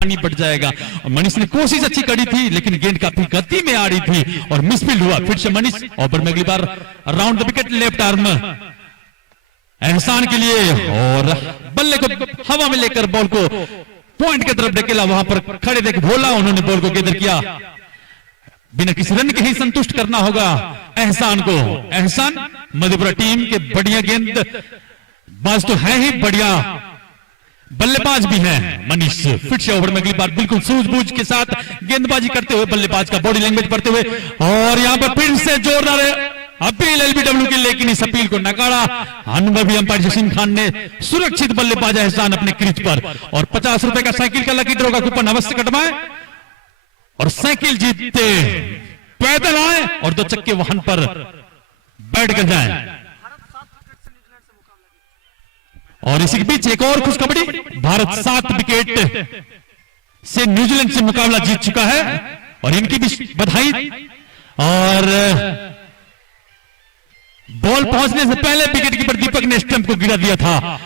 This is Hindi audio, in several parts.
पानी बढ़ जाएगा। मनीष ने कोशिश अच्छी करी थी लेकिन गेंद काफी गति में आ रही थी और मिसफील्ड हुआ। फिर से मनीष ओवर में अगली बार around the wicket left arm Ehsan के लिए और बल्ले को हवा में लेकर बॉल को पॉइंट की तरफ धकेला। वहां पर खड़े देख भोला उन्होंने बॉल को गेंदर किया। बिना किसी रन के ही संतुष्ट करना होगा एहसान को। एहसान मधेपुरा टीम के बढ़िया गेंद बाज तो है ही, बढ़िया बल्लेबाज भी हैं। मनीष फिर से ओवर में अगली बार बिल्कुल सूझबूझ के साथ गेंदबाजी करते हुए, बल्लेबाज का बॉडी लैंग्वेज पढ़ते हुए और यहां पर फिर से जोरदार अपील एलबीडब्ल्यू की, लेकिन इस अपील को नकारा। अनुभवी अंपायर जसीम खान ने सुरक्षित बल्लेबाज एहसान अपने क्रीज पर और 50 रुपए का साइकिल का लकी ड्रॉ का कूपन अवश्य कटवाएं और साइकिल जीतते पैदल आए और 2 चक्के वाहन पर बैठ कर जाएं। और इसी के बीच एक और खुशखबरी, भारत 7 विकेट से न्यूजीलैंड से मुकाबला जीत चुका है और इनकी भी बधाई। और बॉल पहुंचने से पहले विकेट कीपर दीपक ने स्टंप को गिरा दिया था।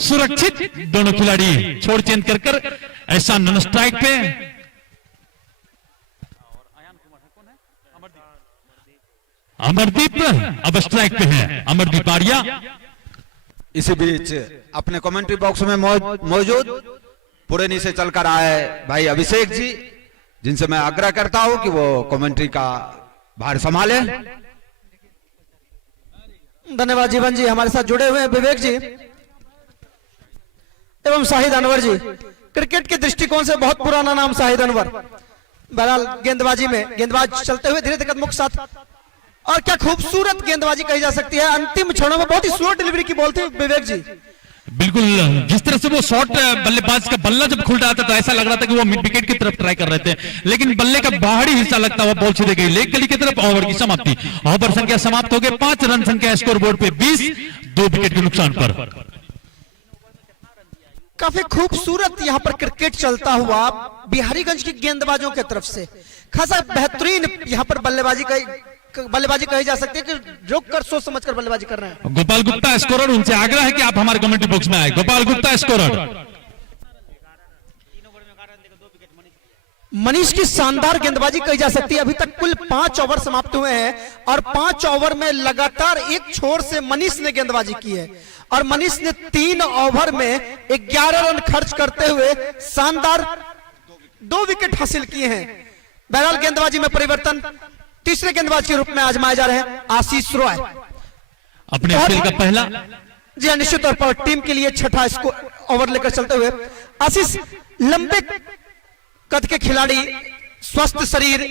सुरक्षित दोनों खिलाड़ी छोड़ चेंज कर ऐसा नॉन स्ट्राइक पे। अमरदीप अब स्ट्राइक पे हैं। अमरदीप आर्या इसी बीच अपने कमेंट्री बॉक्स में मौजूद पुणे से चलकर आए भाई अभिषेक जी, जिनसे मैं आग्रह करता हूं कि वो कमेंट्री का भार संभाले। धन्यवाद जीवन जी, हमारे साथ जुड़े हुए हैं विवेक जी एवं शाहिद अनवर जी। क्रिकेट के दृष्टिकोण से बहुत पुराना नाम शाहिद अनवर। बहरहाल गेंदबाजी में गेंदबाज चलते हुए धीरे धीरे कदमों के साथ, और क्या खूबसूरत गेंदबाजी कही जा सकती है। अंतिम क्षणों में बहुत ही स्लो डिलीवरी की बॉल थी विवेक जी। बिल्कुल, जिस तरह से वो शॉट बल्लेबाज का बल्ला जब खुल रहा था तो ऐसा लग रहा था कि वो मिड विकेट की तरफ ट्राई कर रहे थे, लेकिन बल्ले का बाहरी हिस्सा लगता हुआ बॉल सीधे गई लेग गली की तरफ। ओवर की समाप्ति, ओवर संख्या समाप्त हो गए 5 रन संख्या स्कोर बोर्ड पे 20, 2 विकेट के नुकसान पर। काफी खूबसूरत यहाँ पर क्रिकेट चलता हुआ बिहारीगंज की गेंदबाजों की तरफ से खासा बेहतरीन यहाँ पर बल्लेबाजी कही जा सकती है कि रुक कर सोच समझ कर बल्लेबाजी कर रहे हैं। गोपाल गुप्ता स्कोरर, उनसे आग्रह है कि आप हमारे कमेंट्री बॉक्स में आए। गोपाल गुप्ता स्कोरर। मनीष की शानदार गेंदबाजी कही जा सकती है। अभी तक कुल 5 ओवर समाप्त हुए हैं और 5 ओवर में लगातार एक छोर से मनीष ने गेंदबाजी की है और मनीष ने 3 ओवर में 11 रन खर्च करते हुए शानदार 2 विकेट हासिल किए हैं। बहरहाल गेंदबाजी में परिवर्तन तीसरे गेंदबाज के रूप में आजमाए जा रहे हैं आशीष रॉय अपने खेल का पहला। जी हाँ, निश्चित तौर पर टीम के लिए छठा ओवर लेकर चलते हुए आशीष लंबे कद के खिलाड़ी, स्वस्थ शरीर,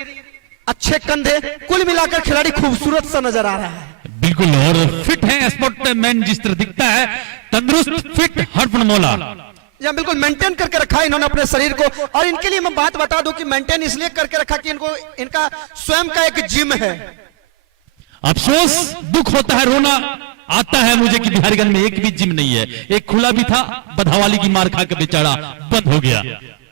अच्छे कंधे, कुल मिलाकर खिलाड़ी खूबसूरत सा नजर आ रहा है। बिल्कुल, और फिट है स्पोर्टमैन जिस तरह दिखता है, तंदुरुस्त फिट हरफन मौला। यहाँ बिल्कुल मेंटेन करके रखा है इन्होंने अपने शरीर को। और इनके लिए मैं बात बता दूं कि मेंटेन इसलिए करके रखा कि इनका स्वयं का एक जिम है। अफसोस, दुख होता है, रोना आता है मुझे कि बिहारीगंज में एक भी जिम नहीं है। एक खुला भी था, बधावाली की मार खा के बेचारा बंद हो गया।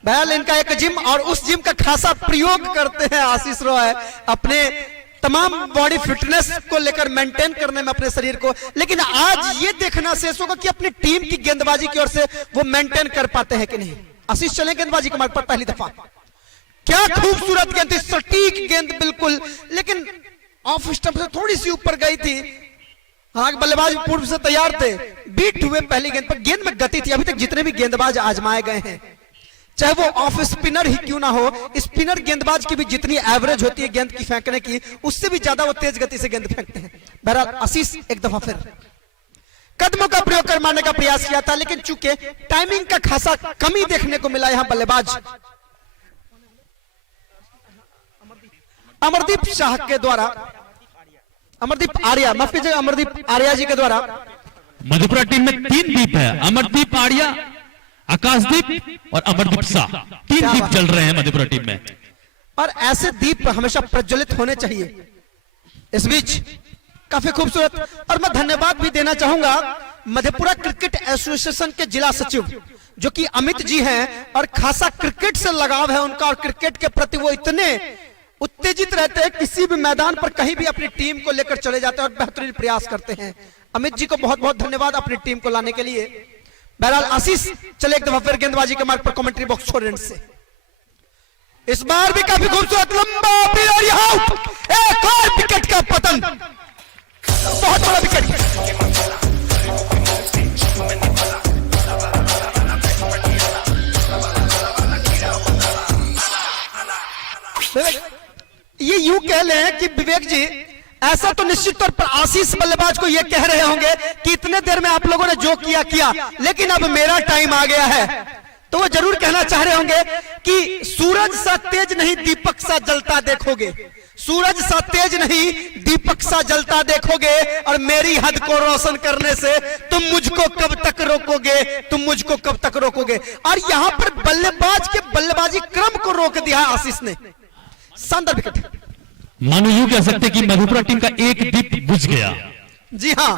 बहरहाल इनका एक जिम, और उस जिम का खासा प्रयोग करते हैं आशीष रॉय अपने तमाम बॉडी फिटनेस को लेकर मेंटेन करने में अपने शरीर को। लेकिन आज ये देखना शेष होगा कि अपनी टीम की गेंदबाजी की ओर से वो मेंटेन कर पाते हैं कि नहीं। आशीष चले गेंदबाजी के मार्ग पर पहली दफा। क्या खूबसूरत गेंद, सटीक गेंद बिल्कुल, लेकिन ऑफ स्टंप से थोड़ी सी ऊपर गई थी। हालांकि बल्लेबाज पूर्व से तैयार थे, बीट हुए पहली गेंद पर। गेंद में गति थी। अभी तक जितने भी गेंदबाज आजमाए गए हैं, चाहे वो ऑफ स्पिनर ही क्यों ना हो, स्पिनर गेंदबाज की भी जितनी एवरेज होती है गेंद की फेंकने की, उससे भी ज्यादा वो तेज गति से गेंद फेंकते हैं। बहरहाल आशीष एक दफा फिर कदमों का प्रयोग कर मारने का प्रयास किया था, लेकिन चूंकि टाइमिंग का खासा कमी देखने को मिला यहां बल्लेबाज अमरदीप शाह के द्वारा, अमरदीप आर्या, माफ कीजिएगा, अमरदीप आर्या जी के द्वारा। मधेपुरा टीम में 3 दीप है, अमरदीप आर्या, आकाशदीप और अमरदीप शाह। 3 दीप चल रहे हैं मधेपुरा टीम में, और ऐसे दीप हमेशा प्रज्वलित होने चाहिए। इस बीच काफी खूबसूरत, और मैं धन्यवाद भी देना चाहूंगा मधेपुरा क्रिकेट एसोसिएशन के जिला सचिव जो कि अमित जी हैं, और खासा क्रिकेट से लगाव है उनका, और क्रिकेट के प्रति वो इतने उत्तेजित रहते हैं, किसी भी मैदान पर कहीं भी अपनी टीम को लेकर चले जाते हैं और बेहतरीन प्रयास करते हैं। अमित जी को बहुत बहुत धन्यवाद अपनी टीम को लाने के लिए। बहरहाल आशीष चले एक दफा फिर गेंदबाजी के मार्ग पर कमेंट्री बॉक्स छोड़ से। इस बार भी काफी खूबसूरत लंबा अपील और यहां आउट। एक और विकेट का पतन, बहुत बड़ा विकेट। ये यूं कह लें कि विवेक जी, ऐसा तो निश्चित तौर पर आशीष बल्लेबाज को ये कह रहे होंगे कि इतने देर में आप लोगों ने जो किया किया, लेकिन अब मेरा टाइम आ गया है। तो वो जरूर कहना चाह रहे होंगे कि सूरज सा तेज नहीं दीपक सा जलता देखोगे, सूरज सा तेज नहीं दीपक सा जलता देखोगे, और मेरी हद को रोशन करने से तुम मुझको कब तक रोकोगे, तुम मुझको कब तक रोकोगे। और यहां पर बल्लेबाज के बल्लेबाजी क्रम को रोक दिया आशीष ने। शानदार विकेट। मानो यूं कह सकते कि मधेपुरा टीम का एक दीप बुझ गया। जी हां,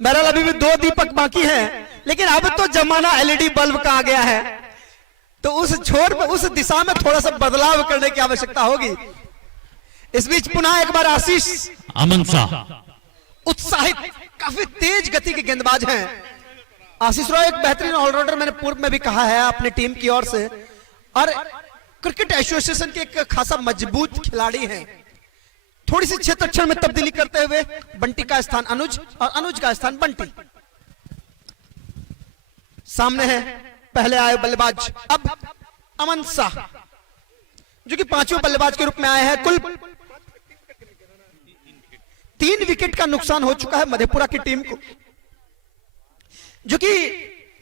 बहरहाल अभी भी 2 दीपक बाकी हैं, लेकिन अब तो जमाना एलईडी बल्ब का आ गया है, तो उस छोर पर उस दिशा में थोड़ा सा बदलाव करने की आवश्यकता होगी। इस बीच पुनः एक बार आशीष, अमन शाह उत्साहित, काफी तेज गति के गेंदबाज हैं। आशीष राव एक बेहतरीन ऑलराउंडर, मैंने पूर्व में भी कहा है अपनी टीम की ओर से, और क्रिकेट एसोसिएशन के एक खासा मजबूत खिलाड़ी हैं। थोड़ी सी क्षेत्रक्षण में तब्दीली करते हुए बंटी का स्थान अनुज और अनुज का स्थान बंटी। सामने है पहले आए बल्लेबाज अब अमन शाह, जो कि 5वें बल्लेबाज के रूप में आए हैं। कुल 3 विकेट का नुकसान हो चुका है मधेपुरा की टीम को, जो कि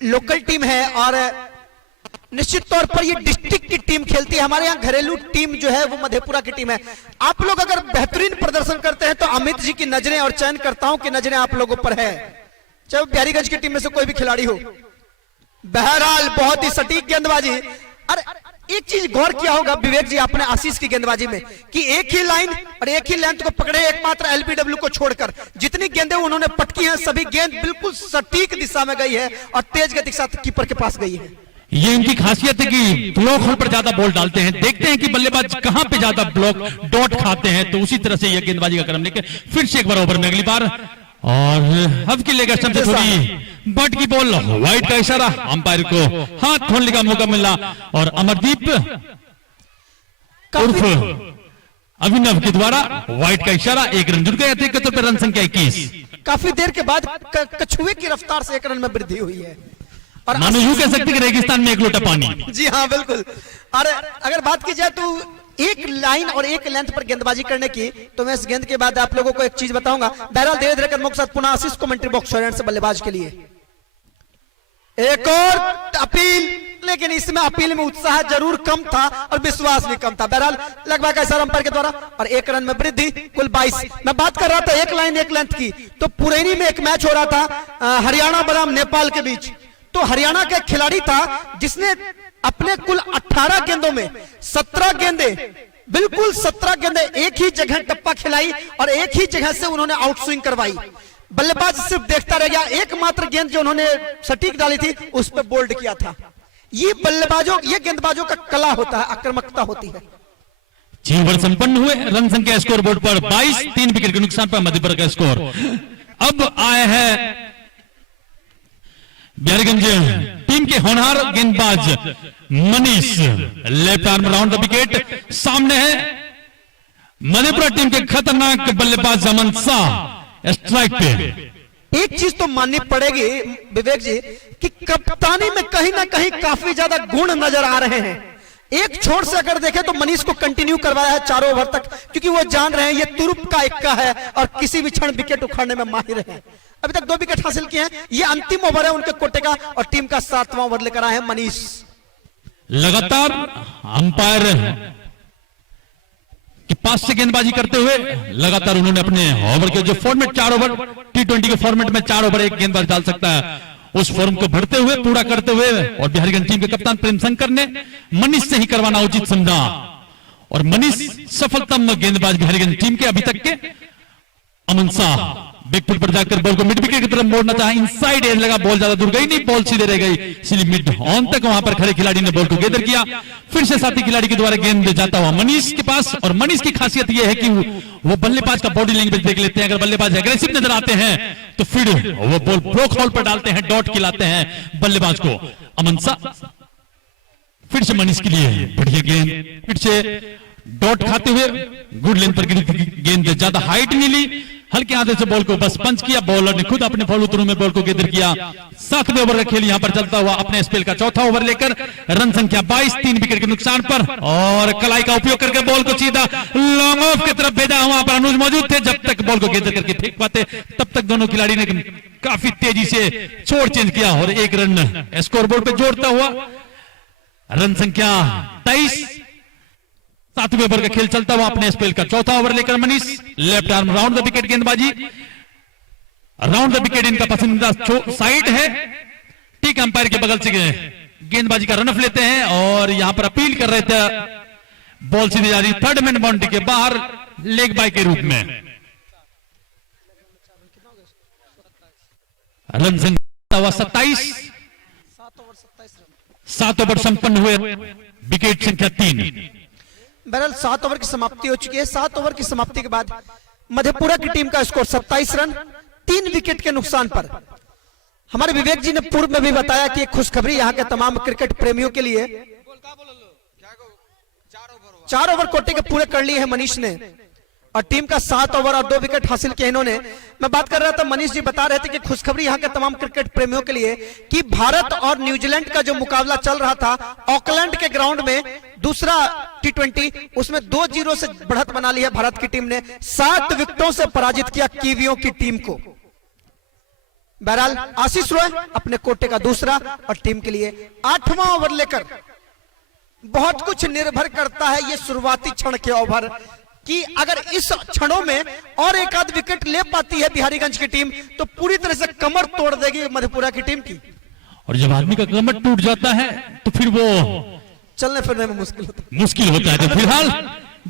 लोकल टीम है और निश्चित तौर पर ये डिस्ट्रिक्ट की टीम खेलती है। हमारे यहाँ घरेलू टीम जो है वो मधेपुरा की टीम है। आप लोग अगर बेहतरीन प्रदर्शन करते हैं तो अमित जी की नजरें और चयनकर्ताओं की नजरें आप लोगों पर है, चाहे वो बिहारीगंज की टीम में से कोई भी खिलाड़ी हो। बहरहाल बहुत ही सटीक गेंदबाजी। और एक चीज गौर किया होगा विवेक जी आपने आशीष की गेंदबाजी में, कि एक ही लाइन और एक ही लेंथ को पकड़े, एकमात्र एलबीडब्ल्यू को छोड़कर जितनी गेंदें उन्होंने पटकी हैं सभी गेंद बिल्कुल सटीक दिशा में गई है और तेज गति के साथ कीपर के पास गई है। ये इनकी खासियत है कि ब्लॉक होल पर ज्यादा बॉल डालते हैं, देखते हैं कि बल्लेबाज कहां पे ज्यादा ब्लॉक डॉट खाते हैं, तो उसी तरह से यह गेंदबाजी का क्रम लेके फिर से एक बार ओवर में अगली बार, और अब की लेकर से थोड़ी बट की बॉल, व्हाइट का इशारा, अंपायर को हाथ खोलने का मौका मिला, और अमरदीप उर्फ अभिनव के द्वारा व्हाइट का इशारा, 1 रन जुड़ गए थे। तो रन संख्या 21। काफी देर के बाद कछुए की रफ्तार से 1 रन में वृद्धि हुई है। और मानो यूं कह सकते कि रेगिस्तान में 1 लोटा पानी। जी हाँ बिल्कुल। और अगर बात की जाए तो एक लाइन और एक लेंथ पर गेंदबाजी करने की, तो मैं इस गेंद के बाद आप लोगों को एक चीज बताऊंगा। बहरहाल धीरे धीरे कदमों के साथ पुनः आशीष कमेंट्री बॉक्स से बल्लेबाज के लिए एक और अपील, लेकिन इसमें अपील में उत्साह जरूर कम था और विश्वास भी कम था। बहरहाल लगभग ऐसा अंपायर के द्वारा और 1 रन में वृद्धि, कुल 22। मैं बात कर रहा था एक लाइन एक लेंथ की, तो पुरैनी में एक मैच हो रहा था हरियाणा बनाम नेपाल के बीच। तो हरियाणा का एक खिलाड़ी था जिसने अपने कुल 18 गेंदों में 17 गेंदें, बिल्कुल 17 गेंदें एक ही जगह टप्पा खिलाई और एक ही जगह से उन्होंने आउट स्विंग करवाई। बल्लेबाज सिर्फ देखता रह गया, एकमात्र गेंद जो उन्होंने सटीक डाली थी उस पर बोल्ड किया था। ये बल्लेबाजों, ये गेंदबाजों का कला होता है, आक्रामकता होती है। 6 ओवर संपन्न हुए, रन संख्या स्कोर बोर्ड पर 22, 3 विकेट के नुकसान पर मधेपुरा का स्कोर। अब आए हैं बिहारीगंज टीम के होनहार गेंदबाज Manish, left arm round the wicket. सामने है मधेपुरा टीम के खतरनाक बल्लेबाज अमन शाह, स्ट्राइक पे। एक चीज तो माननी पड़ेगी विवेक जी कि कप्तानी में कहीं ना कहीं काफी ज्यादा गुण नजर आ रहे हैं। एक छोर से अगर देखें तो मनीष को कंटिन्यू करवाया है 4 ओवर तक, क्योंकि वो जान रहे हैं ये तुरुप का इक्का है और किसी भी क्षण विकेट उखाड़ने में माहिर है। अभी तक 2 विकेट हासिल किए हैं, ये अंतिम ओवर है उनके कोटे का और टीम का 7वां ओवर लेकर आए हैं मनीष। लगातार अंपायर के पास से गेंदबाजी करते हुए लगातार उन्होंने अपने ओवर के जो फॉर्मेट 4 ओवर T20 के फॉर्मेट में 4 ओवर एक गेंदबाज डाल सकता है, उस फॉर्म को भरते हुए पूरा करते हुए, और बिहारीगंज टीम के कप्तान प्रेम शंकर ने मनीष से ही करवाना उचित समझा, और मनीष सफलतम गेंदबाज बिहारीगंज टीम के अभी तक के। अमन शाह बिग फुट पर जाकर बॉल को मिड विकेट की तरफ मोड़ना चाहा, इनसाइड एज लगा, बॉल ज्यादा दूर गई नहीं, बॉल सीधे रह गई, इसलिए मिड ऑन तक वहां पर खड़े खिलाड़ी ने बॉल को गैदर किया। फिर से साथी खिलाड़ी के द्वारा गेंद जाता हुआ मनीष के पास, और मनीष की खासियत यह है कि वो बल्लेबाज का बॉडी लैंग्वेज देख लेते हैं। अगर बल्लेबाज एग्रेसिव नजर आते हैं तो फिर वो बॉल ब्रोक हॉल पर डालते हैं, डॉट खिलाते हैं बल्लेबाज को। अमन शाह फिर से मनीष के लिए बढ़िया गेंद, फिर से डॉट खाते हुए गुड लेंथ पर गिरी गेंद, ज्यादा हाइट नहीं ली, हल्के हाथे से बॉल को बस पंच किया, बॉलर ने खुद अपने फॉलो थ्रू में बॉल को गैदर किया। 7वें ओवर का खेल यहां पर चलता हुआ अपने स्पेल का चौथा ओवर लेकर, रन संख्या 22, 3 विकेट के नुकसान पर, और कलाई का उपयोग करके बॉल को सीधा लॉन्ग ऑफ की तरफ भेजा। वहां पर अनुज मौजूद थे, जब तक बॉल को गैदर करके फेंक पाते तब तक दोनों खिलाड़ी ने काफी तेजी से छोड़ चेंज किया और 1 रन स्कोर बोर्ड पे जोड़ता हुआ रन संख्या 23। 7वें ओवर का खेल चलता हुआ अपने स्पेल का चौथा ओवर लेकर Manish, left arm round the wicket गेंदबाजी, राउंड द विकेट इनका पसंदीदा साइड है। ठीक अंपायर के बगल से गेंदबाजी का रन ऑफ लेते हैं और यहां पर अपील कर रहे थे, बॉल सीधी जा रही थर्ड मैन बाउंड्री के बाहर लेग बाय के रूप में। रन संख्या 27, 7 ओवर संपन्न हुए, विकेट संख्या 3। बहरहाल 7 ओवर की समाप्ति हो चुकी है। 7 ओवर की समाप्ति के बाद मधेपुरा की टीम का स्कोर 27 रन, 3 विकेट के नुकसान पर। हमारे विवेक जी ने पूर्व में भी बताया कि एक खुशखबरी यहां के तमाम क्रिकेट प्रेमियों के लिए, 4 ओवर कोटे के पूरे कर लिए हैं मनीष ने, और टीम का 7 ओवर और 2 विकेट हासिल किए इन्होंने। मैं बात कर रहा था, मनीष जी बता रहे थे कि खुशखबरी यहां के तमाम क्रिकेट प्रेमियों के लिए कि भारत और न्यूजीलैंड का जो मुकाबला चल रहा था ऑकलैंड के ग्राउंड में, दूसरा T20, उसमें 2-0 से बढ़त बना ली है भारत की टीम ने, 7 विकेटों से पराजित किया कीवियों की टीम को। बहरहाल आशीष रॉय अपने कोटे का दूसरा, और टीम के लिए 8वां ओवर लेकर बहुत कुछ निर्भर करता है ये शुरुआती क्षण के ओवर कि अगर इस क्षणों में और एक आध विकेट ले पाती है बिहारीगंज की टीम तो पूरी तरह से कमर तोड़ देगी मधेपुरा की टीम की। और जब आदमी का कमर टूट जाता है तो फिर वो चलने फिरने में मुश्किल होता है। तो फिलहाल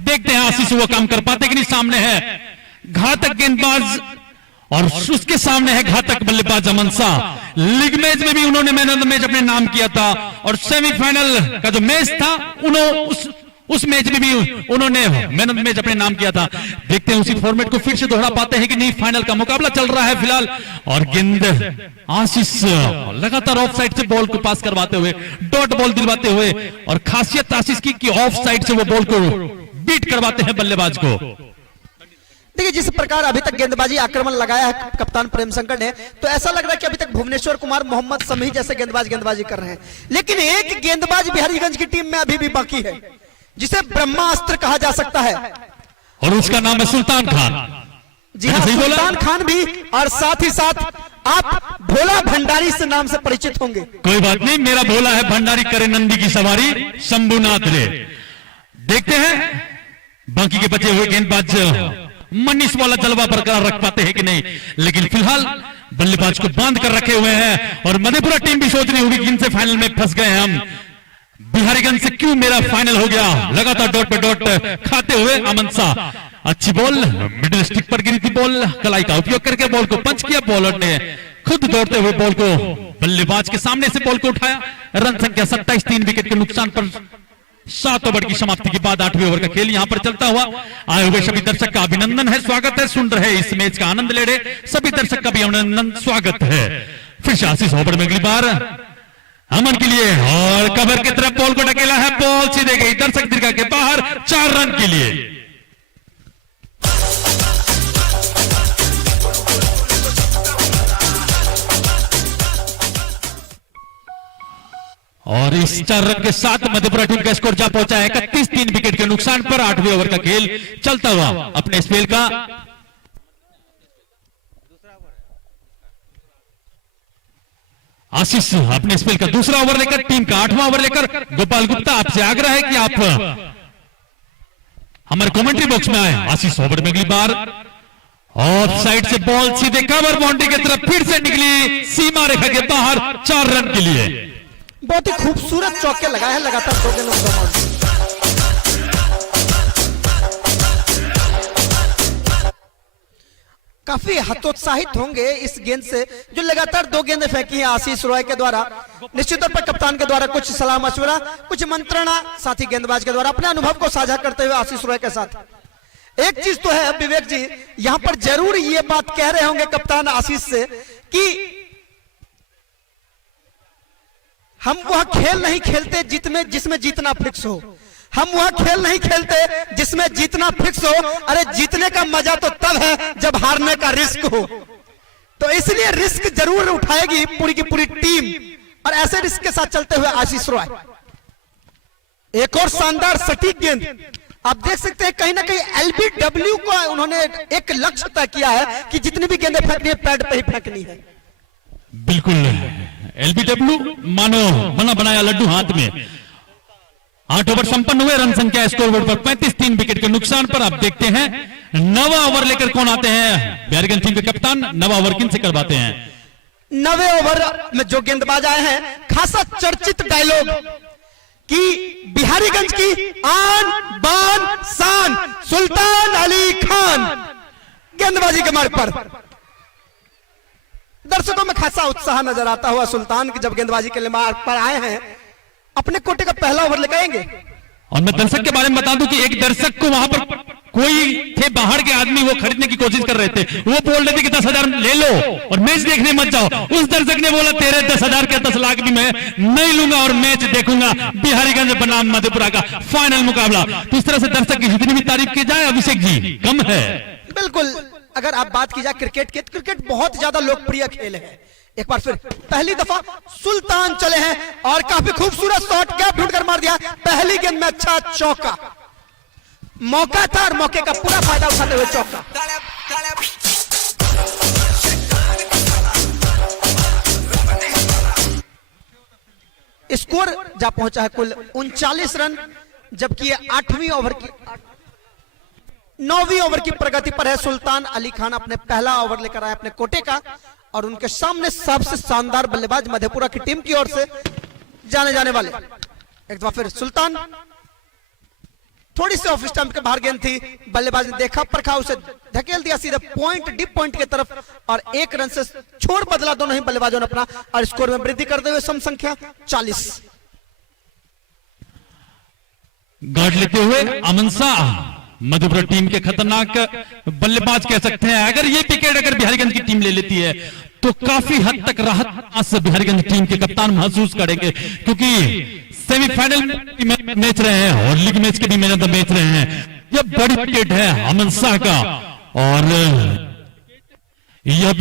देखते हैं आशीष वो काम कर पाते कि नहीं। सामने है घातक गेंदबाज और उसके सामने है घातक बल्लेबाज अमन शाह। लीग मैच में भी उन्होंने मैन ऑफ द मैच अपने नाम किया था, और सेमीफाइनल का जो मैच था उस मैच में भी उन्होंने मैन ऑफ द मैच अपने नाम किया था। देखते हैं उसी फॉर्मेट को फिर से दोहरा पाते हैं कि नहीं। फाइनल का मुकाबला चल रहा है फिलहाल, और गेंद आशीष लगातार ऑफ साइड से बॉल को पास करवाते हुए, डॉट बॉल दिलवाते हुए, और खासियत आशीष की ऑफ साइड से वो बॉल को बीट करवाते हैं बल्लेबाज को। देखिए जिस प्रकार अभी तक गेंदबाजी आक्रमण लगाया है कप्तान प्रेम शंकर ने, तो ऐसा लग रहा है कि अभी तक भुवनेश्वर कुमार, मोहम्मद समी जैसे गेंदबाजी कर रहे हैं, लेकिन एक गेंदबाज बिहारीगंज की टीम में अभी भी बाकी है जिसे ब्रह्मास्त्र कहा जा सकता है, और उसका नाम है सुल्तान खान। जी हाँ, सुल्तान खान भी, और साथ ही साथ आप भोला भंडारी से नाम से परिचित होंगे। कोई बात नहीं, मेरा भोला है भंडारी, करे नंदी की सवारी शंभुनाथ रे। देखते हैं बाकी के बचे हुए गेंदबाज मनीष वाला जलवा बरकरार रख पाते हैं कि नहीं, लेकिन फिलहाल बल्लेबाज को बांध कर रखे हुए हैं, और मधेपुरा टीम भी सोच रही होगी कि इनसे फाइनल में फंस गए हैं हम, बिहारीगंज से क्यों मेरा फाइनल हो गया। लगातार डॉट पे डॉट खाते हुए अमन शाह, अच्छी बॉल मिडिल स्टिक पर गिरी थी बॉल, कलाई का उपयोग करके बॉल को पंच किया, बॉलर ने खुद दौड़ते हुए बॉल को बल्लेबाज के सामने से बॉल को उठाया। रन संख्या 27, 3 विकेट के नुकसान पर 7 ओवर की समाप्ति के बाद 8वें ओवर का खेल यहां पर चलता हुआ। आए हुए सभी दर्शक का अभिनंदन है, स्वागत है, सुन रहे इस मैच का आनंद ले रहे सभी दर्शक का भी अभिनंदन, स्वागत है। फिर से आशीष ओवर में अगली बार अमन के लिए, और कवर की तरफ बॉल को ढकेला है, बॉल सीधे गई दर्शक दीर्घा के बाहर, 4 रन के लिए। और इस 4 रन के साथ मधेपुरा टीम का स्कोर जा पहुंचा है 31, 3 विकेट के नुकसान पर। 8वें ओवर का खेल चलता हुआ अपने स्पेल का आशीष अपने स्पेल का दूसरा ओवर लेकर, टीम का 8वां ओवर लेकर। गोपाल गुप्ता, आपसे आग्रह है कि आप हमारे कमेंट्री बॉक्स में आए। आशीष ओवर में अगली बार ऑफ साइड से बॉल सीधे कवर बाउंड्री की तरफ फिर से निकली, सीमा रेखा के बाहर, 4 रन के लिए। बहुत ही खूबसूरत चौके लगाए हैं लगातार 2 गेंदों के दौरान। काफी हतोत्साहित होंगे इस गेंद से, जो लगातार 2 गेंदें फेंकी हैं आशीष रॉय के द्वारा। निश्चित तौर पर कप्तान के द्वारा कुछ सलाह मशवरा, कुछ मंत्रणा, साथ ही गेंदबाज के द्वारा अपने अनुभव को साझा करते हुए आशीष रॉय के साथ। एक चीज तो है विवेक जी, यहां पर जरूर ये बात कह रहे होंगे कप्तान आशीष से कि हम वह खेल नहीं खेलते जिसमें जीतना फिक्स हो, हम वह खेल नहीं खेलते जिसमें जीतना फिक्स हो। अरे जीतने का मजा तो तब है जब हारने का रिस्क हो, तो इसलिए रिस्क जरूर उठाएगी पूरी की पूरी टीम, और ऐसे रिस्क के साथ चलते हुए आशीष रॉय। एक और शानदार सटीक गेंद, आप देख सकते हैं कहीं ना कहीं एलबीडब्ल्यू को उन्होंने एक लक्ष्य तय किया है कि जितनी भी गेंदें फेंकनी है पैड पे ही फेंकनी है। बिल्कुल एलबीडब्ल्यू मानो बना बनाया लड्डू हाथ में। 8 ओवर संपन्न हुए, रन संख्या स्कोरबोर्ड पर 35, 3 विकेट के नुकसान पर। आप देखते हैं 9वां ओवर लेकर कौन आते हैं, बिहारीगंज टीम के कप्तान 9वां ओवर किन से करवाते हैं। 9वें ओवर में जो गेंदबाज आए हैं, खासा चर्चित डायलॉग कि बिहारीगंज की आन बान शान सुल्तान अली खान गेंदबाजी के मार्ग पर। दर्शकों में खासा उत्साह नजर आता हुआ सुल्तान की जब गेंदबाजी के लिए मार्ग पर आए हैं, अपने कोटे का पहला ओवर लेकर आएंगे। और मैं दर्शक के बारे में बता दूं कि एक दर्शक को वहां पर कोई थे बाहर के आदमी, वो खरीदने की कोशिश कर रहे थे, वो बोल रहे थे कि 10,000 ले लो और मैच देखने मत जाओ। उस दर्शक ने बोला तेरे 10,000 के 10 लाख भी मैं नहीं लूंगा और मैच देखूंगा, बिहारीगंज बनाम मधेपुरा का फाइनल मुकाबला। तो इस तरह से दर्शक की जितनी भी तारीफ की जाए अभिषेक जी कम है। बिल्कुल, अगर आप बात की जाए क्रिकेट की, क्रिकेट बहुत ज्यादा लोकप्रिय खेल है। एक बार फिर पहली दफा सुल्तान चले हैं और काफी खूबसूरत शॉट, गैप ढूंढकर मार दिया। पहली गेंद में अच्छा चौका, मौका था और मौके का पूरा फायदा उठाते हुए चौका। स्कोर जा पहुंचा है कुल 39 रन, जबकि 9वीं ओवर की प्रगति पर है। सुल्तान अली खान अपने पहला ओवर लेकर आए अपने कोटे का, और उनके सामने सबसे शानदार बल्लेबाज मधेपुरा की टीम की ओर से जाने जाने वाले। एक बार फिर सुल्तान, थोड़ी सी ऑफ स्टंप के बाहर गेंद थी, बल्लेबाज ने देखा परखा, उसे धकेल दिया सीधे पॉइंट, डीप पॉइंट की तरफ, और 1 रन से छोड़ बदला दोनों ही बल्लेबाजों ने अपना, और स्कोर में वृद्धि करते हुए सम संख्या 40। गार्ड लेते हुए अमन शाह मधेपुरा टीम के खतरनाक बल्लेबाज कह सकते हैं। अगर ये विकेट अगर बिहारीगंज की टीम ले लेती है तो काफी हद तक राहत से बिहारीगंज टीम के कप्तान महसूस करेंगे, क्योंकि सेमीफाइनल मैच रहे हैं और लीग मैच के भी मैच रहे हैं। यह बड़ी विकेट है अमन शाह का, और यह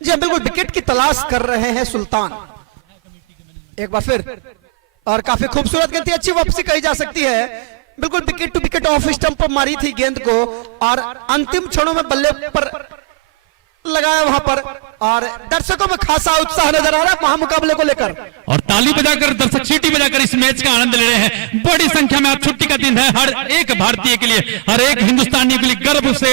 जी बिल्कुल विकेट की तलाश कर रहे हैं सुल्तान। एक बार फिर, और काफी खूबसूरत गेंद थी, अच्छी वापसी कही जा सकती है। बिल्कुल wicket to wicket off stump पर मारी थी गेंद को, और अंतिम क्षणों में बल्ले पर लगाया वहां पर, और दर्शकों में खासा उत्साह नजर आ रहा है महामुकाबले को लेकर, और ताली बजाकर दर्शक सीटी बजाकर इस मैच का आनंद ले रहे हैं। बड़ी संख्या में आज छुट्टी का दिन है, हर एक भारतीय के लिए, हर एक हिंदुस्तानी के लिए गर्व से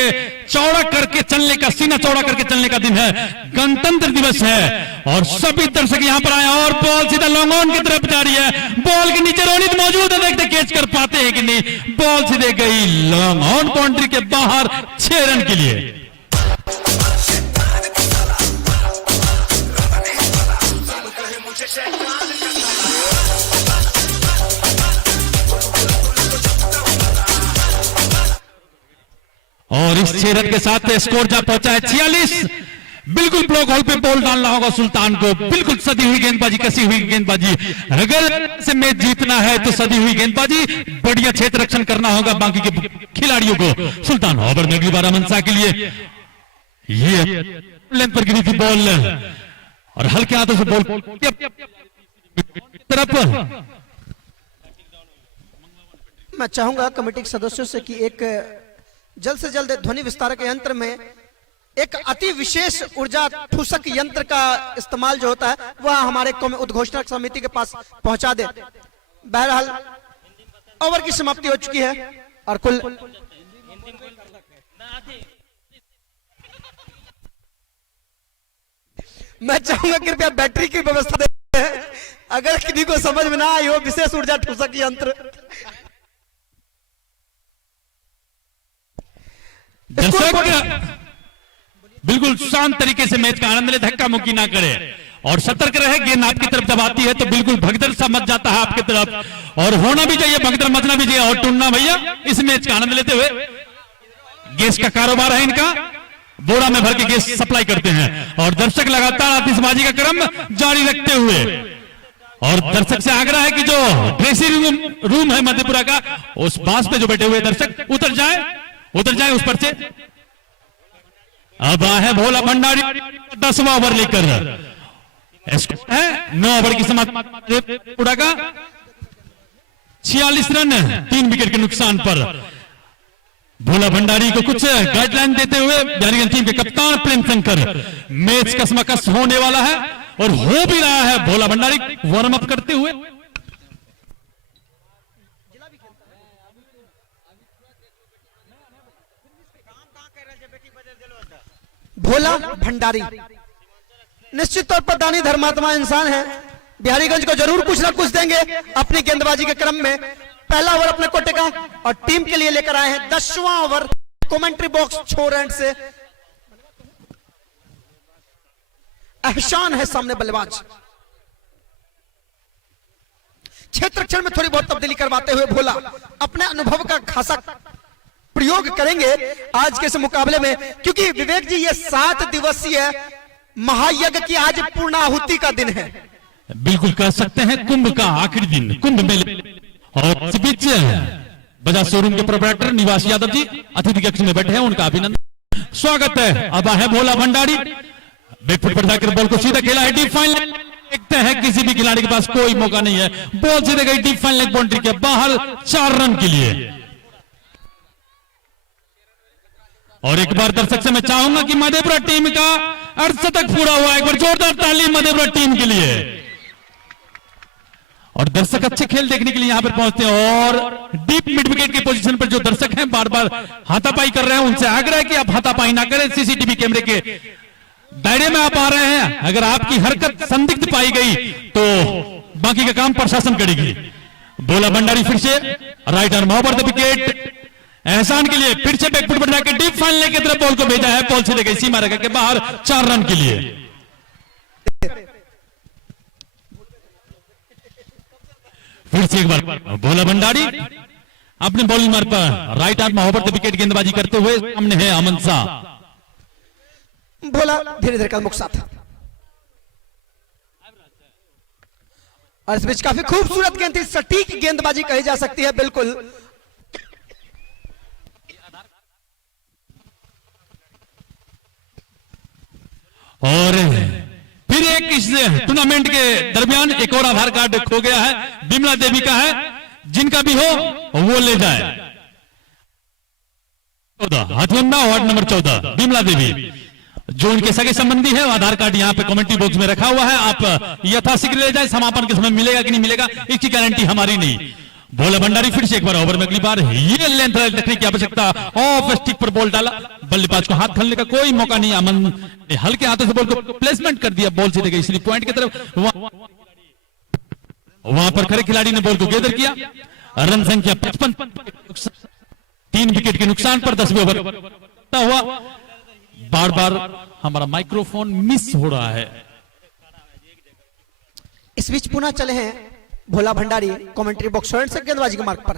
चौड़ा करके चलने का, सीना चौड़ा करके चलने का दिन है, गणतंत्र दिवस है। और सभी दर्शक यहां पर आए, और बॉल सीधा लॉन्ग ऑन की तरफ जा रही है। बॉल के नीचे रोनित मौजूद है, देखते कैच कर पाते हैं कि नहीं। बॉल सीधे गई लॉन्ग ऑन बाउंड्री के बाहर 6 रन के लिए। और इस 6 रन के साथ स्कोर जा पहुंचा है 46। बिल्कुल ब्लॉक होल पे बॉल डालना होगा सुल्तान को, बिल्कुल सदी हुई गेंदबाजी, कसी हुई गेंदबाजी। अगर से मैच जीतना है तो सदी हुई गेंदबाजी, बढ़िया क्षेत्र रक्षण करना होगा बाकी के खिलाड़ियों को। सुल्तान ओवर में अगली बार अमन शाह के लिए ये लेंथ पर गिरी थी बॉल, और हल्के हाथों से बॉल तरफ। मैं चाहूंगा कमेटी के सदस्यों से कि एक जल्द से जल्द ध्वनि विस्तारक यंत्र में एक अति विशेष ऊर्जा ठूसक यंत्र का इस्तेमाल जो होता है वह हमारे उद्घोषणा समिति के पास पहुंचा दे। बहरहाल ओवर की समाप्ति हो चुकी है, और कुल मैं चाहूंगा कृपया बैटरी की व्यवस्था दे, अगर किसी को समझ में ना आई हो विशेष ऊर्जा ठूसक यंत्र। दर्शक बिल्कुल शांत तरीके से मैच का आनंद ले, धक्का मुक्की ना करे और सतर्क रहे। गेंद आपकी तरफ जब आती है तो बिल्कुल भगदड़ सा मच जाता है आपकी तरफ, और होना भी चाहिए, भगदड़ मचना भी चाहिए और टूटना भैया। इस मैच का आनंद लेते हुए गैस का कारोबार है इनका, बोरा में भर के गैस सप्लाई करते हैं और दर्शक लगातार आतिशबाजी का क्रम जारी रखते हुए, और दर्शक से आग्रह है कि जो ड्रेसिंग रूम है मधेपुरा का, उस बांस पे जो बैठे हुए दर्शक उतर जाए उस पर से। अब है भोला भंडारी 10वां ओवर लेकर है 9 ओवर की समाप्ति मधेपुरा का 46 रन 3 विकेट के नुकसान पर। भोला भंडारी को कुछ गाइडलाइन देते हुए बिहारीगंज टीम के कप्तान प्रेम शंकर, मैच कसमकस होने वाला है और हो भी रहा है। भोला भंडारी वार्म अप करते हुए भोला भंडारी निश्चित तौर पर दानी धर्मात्मा इंसान है, बिहारीगंज को जरूर कुछ ना कुछ देंगे अपनी गेंदबाजी के क्रम में। पहला ओवर अपने कोटे का और टीम के लिए लेकर आए हैं 10वां ओवर। कमेंट्री बॉक्स छोड़ एंड से एहसान है सामने बल्लेबाज। क्षेत्र रक्षण में थोड़ी बहुत तब्दीली करवाते हुए भोला अपने अनुभव का खासा प्रयोग करेंगे आज के इस मुकाबले में, क्योंकि विवेक जी ये 7 दिवसीय महायज्ञ की आज पूर्णाहुति का दिन है। बिल्कुल कह सकते हैं कुंभ का आखिरी दिन, कुंभ मेले। और इस बीच बजाज शोरूम के प्रोप्राइटर निवास यादव जी अतिथि कक्ष में बैठे हैं, उनका अभिनंदन स्वागत है। अब है भोला भंडारी, बैकफुट पर जाकर बॉल को सीधा खेला है डीप फाइन। देखते हैं किसी भी खिलाड़ी के पास कोई मौका नहीं है, बॉल सीधे गई डीप फाइन लेग बाउंड्री के बाहर 4 रन के लिए। और एक बार दर्शक से मैं चाहूंगा कि मधेपुरा टीम का अर्धशतक पूरा हुआ, एक बार जोरदार ताली मधेपुरा टीम के लिए। और दर्शक अच्छे खेल देखने के लिए यहां पर पहुंचते हैं और डीप मिड विकेट की पोजीशन पर जो दर्शक हैं बार बार हाथापाई कर रहे हैं, उनसे आग्रह है कि आप हाथापाई ना करें, सीसीटीवी कैमरे के दायरे में आप आ रहे हैं। अगर आपकी हरकत संदिग्ध पाई गई तो बाकी का काम प्रशासन करेगी। भोला भंडारी फिर से right arm over the wicket, एहसान के लिए फिर से बैकफुट पर जाकर डीप फाइन लेग की तरफ बॉल को भेजा है, बॉल सीधे गई सीमा रेखा के बाहर 4 रन के लिए। फिर से एक बार भोला भंडारी अपने बॉलिंग मार्ग पर right arm over the wicket गेंदबाजी करते हुए, सामने है अमन शाह। भोला धीरे धीरे कदम साथ, और इस बीच काफी खूबसूरत गेंद थी, सटीक गेंदबाजी कही जा सकती है बिल्कुल। और फिर एक इस टूर्नामेंट के दरमियान एक और आधार कार्ड खो गया है, बिमला देवी का है, जिनका भी हो वो ले जाए। 14 हाथीअंडा वार्ड नंबर 14 बिमला देवी, जो उनके सगे संबंधी है, आधार कार्ड यहाँ पे कमेंट्री बॉक्स में रखा हुआ है, आप यथाशीघ्र ले जाए। समापन के समय मिलेगा कि नहीं मिलेगा इसकी गारंटी हमारी नहीं। भोला भंडारी फिर से एक बार ओवर में अगली बार ये लेंथ रखने की आवश्यकता, ऑफ स्टिक पर बॉल डाला, बल्लेबाज को हाथ खोलने का कोई मौका नहीं। अमन ने हल्के हाथों से बॉल को प्लेसमेंट कर दिया, बॉल सीधे गई स्लिप पॉइंट की तरफ। वहां पर खड़े खिलाड़ी ने बॉल को गैदर किया। रन संख्या 55, 3 विकेट के नुकसान पर 10वें ओवर हुआ। बार बार हमारा माइक्रोफोन मिस हो रहा है। इस बीच पुनः चले हैं भोला भंडारी कमेंट्री बॉक्स से गेंदबाजी के मार्ग पर।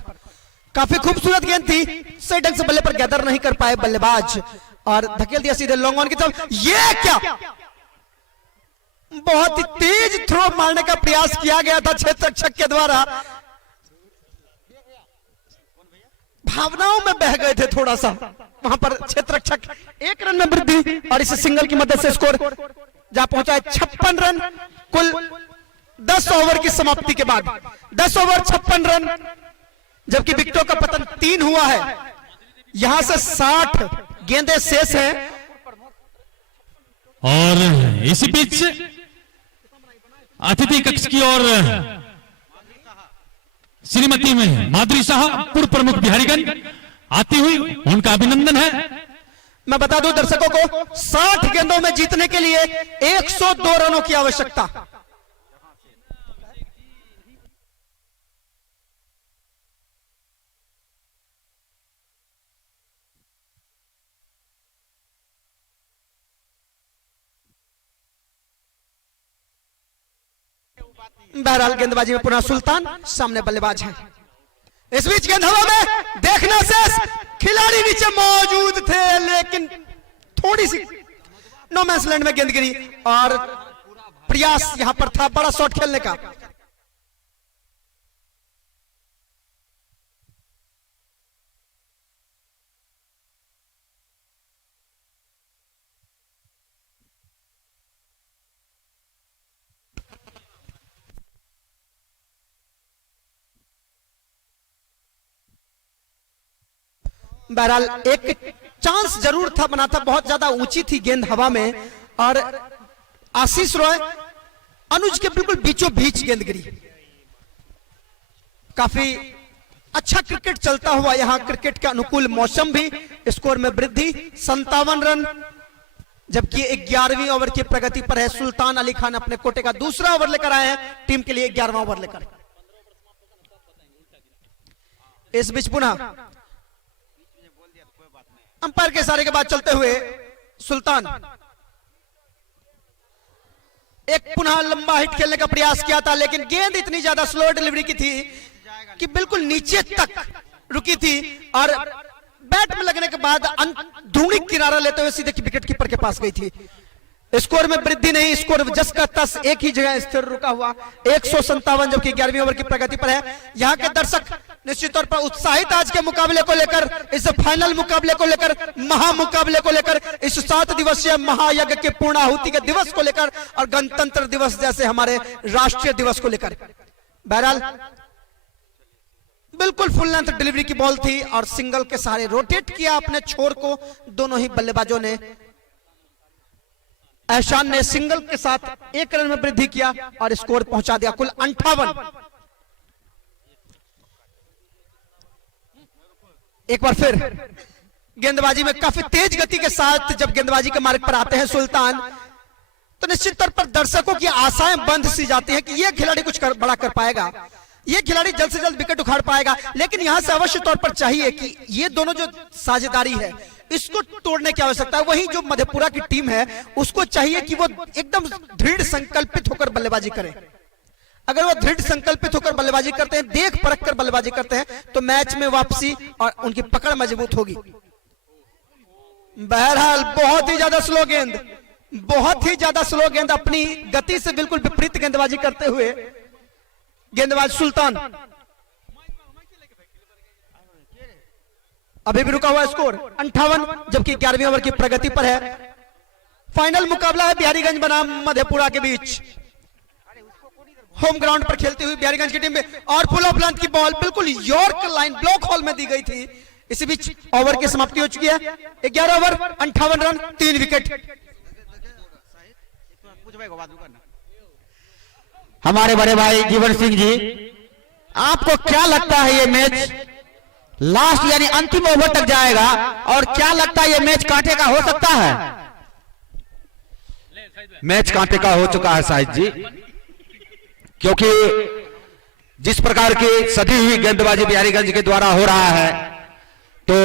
काफी खूबसूरत गेंद थी, सही ढंग से बल्ले पर गैदर नहीं कर पाए बल्लेबाज और धकेल दिया सीधे लॉन्ग ऑन की तरफ। ये क्या, बहुत ही तेज थ्रो मारने का प्रयास किया गया था क्षेत्र रक्षक के द्वारा, भावनाओं में बह गए थे थोड़ा सा वहां पर क्षेत्र रक्षक। 1 रन में वृद्धि और इस सिंगल की मदद से स्कोर जा पहुंचा है 56 रन कुल 10 ओवर की समाप्ति के बाद। 10 ओवर 56 रन, जबकि विकेटों का पतन 3 हुआ है। यहां से 60 गेंदें शेष हैं। और इसी बीच अतिथि कक्ष की ओर श्रीमती में माधुरी शाह पूर्व प्रमुख बिहारीगंज आती हुई, उनका अभिनंदन है। मैं बता दूं दर्शकों को 60 गेंदों में जीतने के लिए 102 रनों की आवश्यकता। बहरहाल गेंदबाजी में पुनः सुल्तान सामने बल्लेबाज है। इस बीच गेंद हवा में, देखना शेष, खिलाड़ी नीचे मौजूद थे लेकिन थोड़ी सी नो मैंस लैंड में गेंद गिरी और प्रयास यहां पर था बड़ा शॉट खेलने का। बहरहाल एक चांस जरूर था, बना था, बहुत ज्यादा ऊंची थी गेंद हवा में और आशीष रॉय अनुज के बिल्कुल बीचों बीच गेंद गिरी। काफी अच्छा क्रिकेट चलता हुआ यहां क्रिकेट का अनुकूल मौसम भी, स्कोर में वृद्धि 57 रन, जबकि 11वीं ओवर की प्रगति पर है। सुल्तान अली खान अपने कोटे का दूसरा ओवर लेकर आए हैं टीम के लिए, 11वां ओवर लेकर। इस बीच पुनः अंपायर के इशारे के बाद चलते हुए सुल्तान एक पुनः लंबा हिट खेलने का प्रयास किया था, लेकिन गेंद इतनी ज्यादा स्लो डिलीवरी की थी कि बिल्कुल नीचे तक रुकी थी और बैट में लगने के बाद धूणी किनारा लेते हुए सीधे विकेट कीपर के पास गई थी। स्कोर में वृद्धि नहीं, स्कोर जस का तस एक ही जगह स्थिर रुका हुआ 157, जबकि 11वीं ओवर की प्रगति पर है। यहाँ के दर्शक निश्चित तौर पर उत्साहित आज के मुकाबले को लेकर, इस फाइनल मुकाबले को लेकर, महामुकाबले को लेकर, इस 7 दिवसीय महायज्ञ के पूर्णाहुति के दिवस को लेकर और गणतंत्र दिवस जैसे हमारे राष्ट्रीय दिवस को लेकर। बहरहाल बिल्कुल फुल लेंथ डिलीवरी की बॉल थी और सिंगल के सहारे रोटेट किया अपने छोर को दोनों ही बल्लेबाजों ने। एहसान ने सिंगल के साथ 1 रन में वृद्धि किया और स्कोर पहुंचा दिया कुल 58। एक बार फिर गेंदबाजी में काफी तेज गति के साथ जब गेंदबाजी के मार्ग पर आते हैं सुल्तान, तो निश्चित तौर पर दर्शकों की आशाएं बंद सी जाती हैं कि यह खिलाड़ी कुछ बड़ा कर पाएगा, ये खिलाड़ी जल्द से जल्द विकेट उखाड़ पाएगा। लेकिन यहां से अवश्य तौर पर चाहिए कि ये दोनों जो साझेदारी है इसको तोड़ने की आवश्यकता है। वही जो मधेपुरा की टीम है उसको चाहिए कि वो एकदम दृढ़ संकल्पित होकर बल्लेबाजी करें। अगर वो दृढ़ संकल्पित होकर बल्लेबाजी करते हैं, देख परख कर बल्लेबाजी करते हैं, तो मैच में वापसी और उनकी पकड़ मजबूत होगी। बहरहाल बहुत ही ज्यादा स्लो गेंद, बहुत ही ज्यादा स्लो गेंद, अपनी गति से बिल्कुल विपरीत गेंदबाजी करते हुए गेंदबाज सुल्तान। अभी भी रुका हुआ स्कोर 58, जबकि 11वीं ओवर की प्रगति पर है। फाइनल मुकाबला है बिहारीगंज बनाम मधेपुरा के बीच। होम ग्राउंड पर खेलती हुई बिहारीगंज की टीम में और फुल ऑफ लेंथ की बॉल बिल्कुल यॉर्क लाइन ब्लॉक होल में दी गई थी। इसी बीच ओवर की समाप्ति हो चुकी है। 11 ओवर 58 रन 3 विकेट। हमारे बड़े भाई जीवन सिंह जी, आपको क्या लगता है ये मैच लास्ट यानी अंतिम ओवर तक जाएगा और क्या लगता है ये मैच कांटे का हो सकता है? मैच कांटे का हो चुका है शाहिद जी, क्योंकि जिस प्रकार की सदी हुई गेंदबाजी बिहारीगंज के द्वारा हो रहा है, तो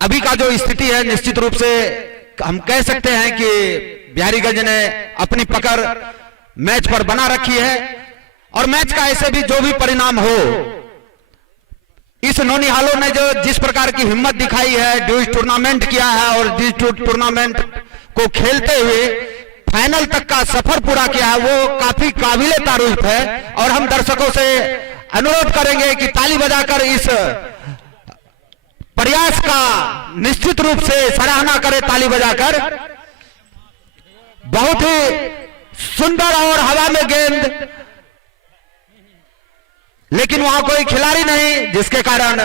अभी का जो स्थिति है निश्चित रूप से हम कह सकते हैं कि बिहारीगंज ने अपनी पकड़ मैच पर बना रखी है और मैच का ऐसे भी जो भी परिणाम हो, इस नौनिहालों ने जो जिस प्रकार की हिम्मत दिखाई है, ड्यूज टूर्नामेंट किया है और ड्यूज टूर्नामेंट को खेलते हुए फाइनल तक का सफर पूरा किया है, वो काफी काबिले तारीफ है। और हम दर्शकों से अनुरोध करेंगे कि ताली बजाकर इस प्रयास का निश्चित रूप से सराहना करें, ताली बजाकर। बहुत ही सुंदर और हवा में गेंद, लेकिन वहां कोई खिलाड़ी नहीं, जिसके कारण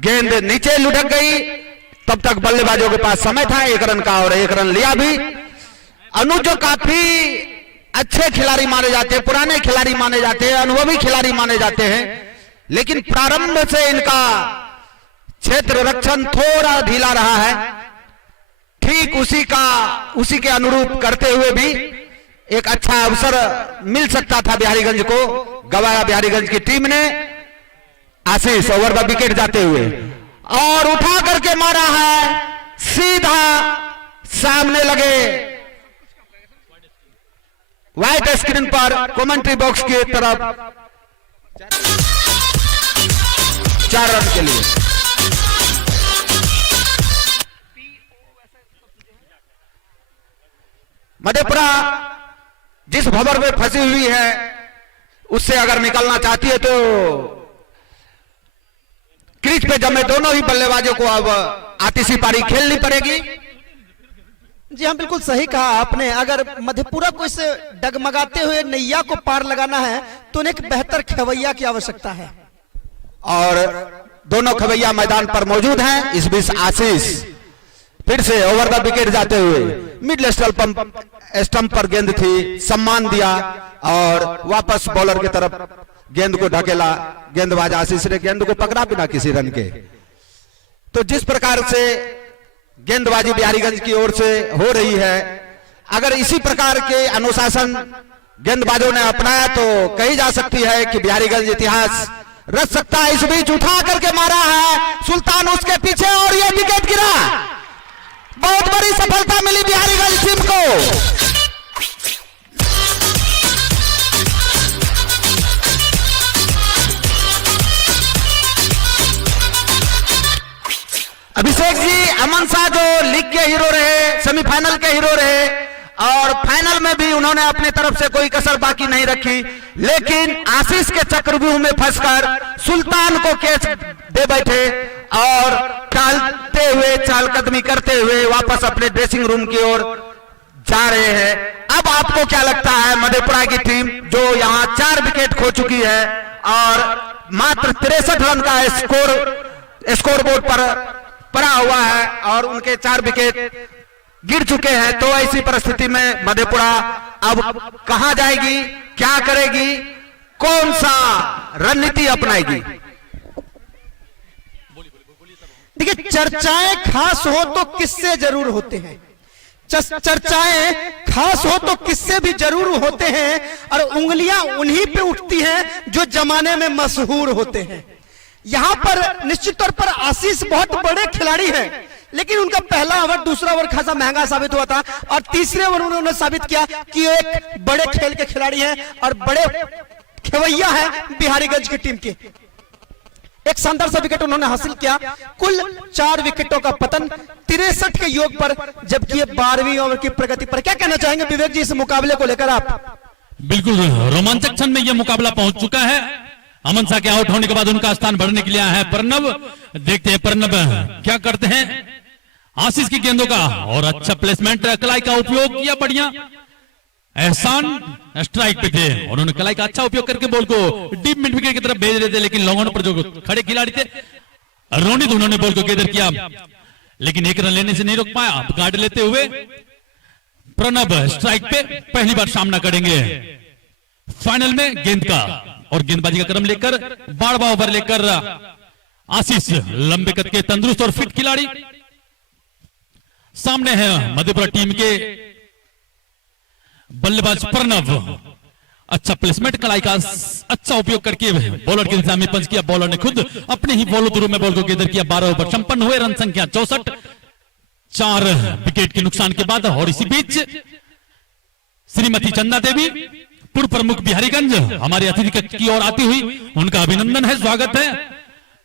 गेंद नीचे लुढ़क गई। तब तक बल्लेबाजों के पास समय था 1 रन का और 1 रन लिया भी। अनुज जो काफी अच्छे खिलाड़ी माने जाते हैं, पुराने खिलाड़ी माने जाते हैं, अनुभवी खिलाड़ी माने जाते हैं, लेकिन प्रारंभ से इनका क्षेत्र रक्षण थोड़ा ढीला रहा है। ठीक उसी के अनुरूप करते हुए भी एक अच्छा अवसर मिल सकता था बिहारीगंज को, गवाया बिहारीगंज की टीम ने। आशीष ओवर पर विकेट जाते हुए और उठा करके मारा है, सीधा सामने लगे व्हाइट स्क्रीन पर कमेंट्री बॉक्स की तरफ 4 रन के लिए। मधेपुरा जिस भंवर में फंसी हुई है उससे अगर निकलना चाहती है तो क्रीज पे जमे दोनों ही बल्लेबाजों को अब आतिशी पारी खेलनी पड़ेगी। जी हाँ, बिल्कुल सही कहा आपने। अगर मधेपुरा को इस डगमगाते हुए नैया को पार लगाना है तो उन्हें एक बेहतर खेवैया की आवश्यकता है। और दोनों खवैया मैदान पर मौजूद हैं। इस बीच आशीष फिर से ओवर द विकेट जाते हुए मिड स्टंप पर गेंद थी, सम्मान दिया और वापस बॉलर की तरफ गेंद को ढकेला। गेंदबाज आशीष ने गेंद को पकड़ा बिना किसी रन के। तो जिस प्रकार से गेंदबाजी बिहारीगंज की ओर से हो रही है, अगर इसी प्रकार के अनुशासन गेंदबाजों ने अपनाया तो कही जा सकती है कि बिहारीगंज इतिहास रच सकता है। इस बीच उठा करके मारा है सुल्तान उसके पीछे और यह विकेट गिरा। बहुत बड़ी सफलता मिली बिहारीगंज टीम को। अभिषेक जी, अमन शाह जो लीग के हीरो रहे, सेमीफाइनल के हीरो रहे और फाइनल में भी उन्होंने अपनी तरफ से कोई कसर बाकी नहीं रखी, लेकिन आशीष के चक्रव्यूह में फंसकर सुल्तान को कैच दे बैठे और टालते हुए चालकदमी करते हुए वापस अपने ड्रेसिंग रूम की ओर जा रहे हैं। अब आपको क्या लगता है, मधेपुरा की टीम जो यहां 4 विकेट खो चुकी है और मात्र 63 रन का स्कोर बोर्ड पर पड़ा हुआ है और उनके 4 विकेट गिर चुके हैं, तो ऐसी परिस्थिति में मधेपुरा अब कहां जाएगी, क्या करेगी, कौन सा रणनीति अपनाएगी? देखिए, चर्चाएं खास हो तो किससे जरूर होते हैं, चर्चाएं खास हो तो किससे भी जरूर होते हैं और उंगलियां उन्हीं पे उठती हैं जो जमाने में मशहूर होते हैं। यहां पर निश्चित तौर पर आशीष बहुत बड़े खिलाड़ी हैं, लेकिन उनका पहला ओवर, दूसरा ओवर खासा महंगा साबित हुआ था और तीसरे ओवर उन्होंने साबित किया कि एक बड़े खेल के खिलाड़ी हैं और बड़े खेवैया हैं बिहारीगंज की टीम के। एक शानदार सा विकेट उन्होंने हासिल किया। कुल 4 विकेटों का पतन 63 के योग पर, जबकि ये 12वीं ओवर की प्रगति पर। क्या कहना चाहेंगे विवेक जी इस मुकाबले को लेकर आप? बिल्कुल रोमांचक क्षण में यह मुकाबला पहुंच चुका है। अमन शाह के आउट होने के बाद उनका स्थान भरने के लिए आया है प्रणव। देखते हैं प्रणव क्या करते हैं। आशीष की गेंदों का और अच्छा प्लेसमेंट, कलाई का उपयोग किया बढ़िया। एहसान स्ट्राइक पे थे, उन्होंने कलाई का अच्छा उपयोग करके बॉल को डीप मिड विकेट की तरफ भेज रहे थे, लेकिन लॉन्ग पर जो खड़े खिलाड़ी थे रोनित, उन्होंने बॉल को गेदर किया, लेकिन 1 रन लेने से नहीं रोक पाया। गार्ड लेते हुए प्रणव स्ट्राइक पे पहली बार सामना करेंगे फाइनल में गेंद का और गेंदबाजी का क्रम लेकर 12वां ओवर लेकर आशीष, लंबे कद के तंदुरुस्त और फिट खिलाड़ी सामने है। मधेपुरा टीम के बल्लेबाज प्रणव, अच्छा प्लेसमेंट, कलाई का अच्छा उपयोग करके बॉलर के इंतजाम में पंच किया। बॉलर ने खुद अपने ही बॉल थ्रू में बॉल को गेदर किया। 12 ओवर संपन्न हुए, रन संख्या 64, 4 विकेट के नुकसान के बाद। और इसी बीच श्रीमती चंदा देवी, पूर्व प्रमुख बिहारीगंज, हमारे अतिथि कक्ष की ओर आती हुई, उनका अभिनंदन है, स्वागत है।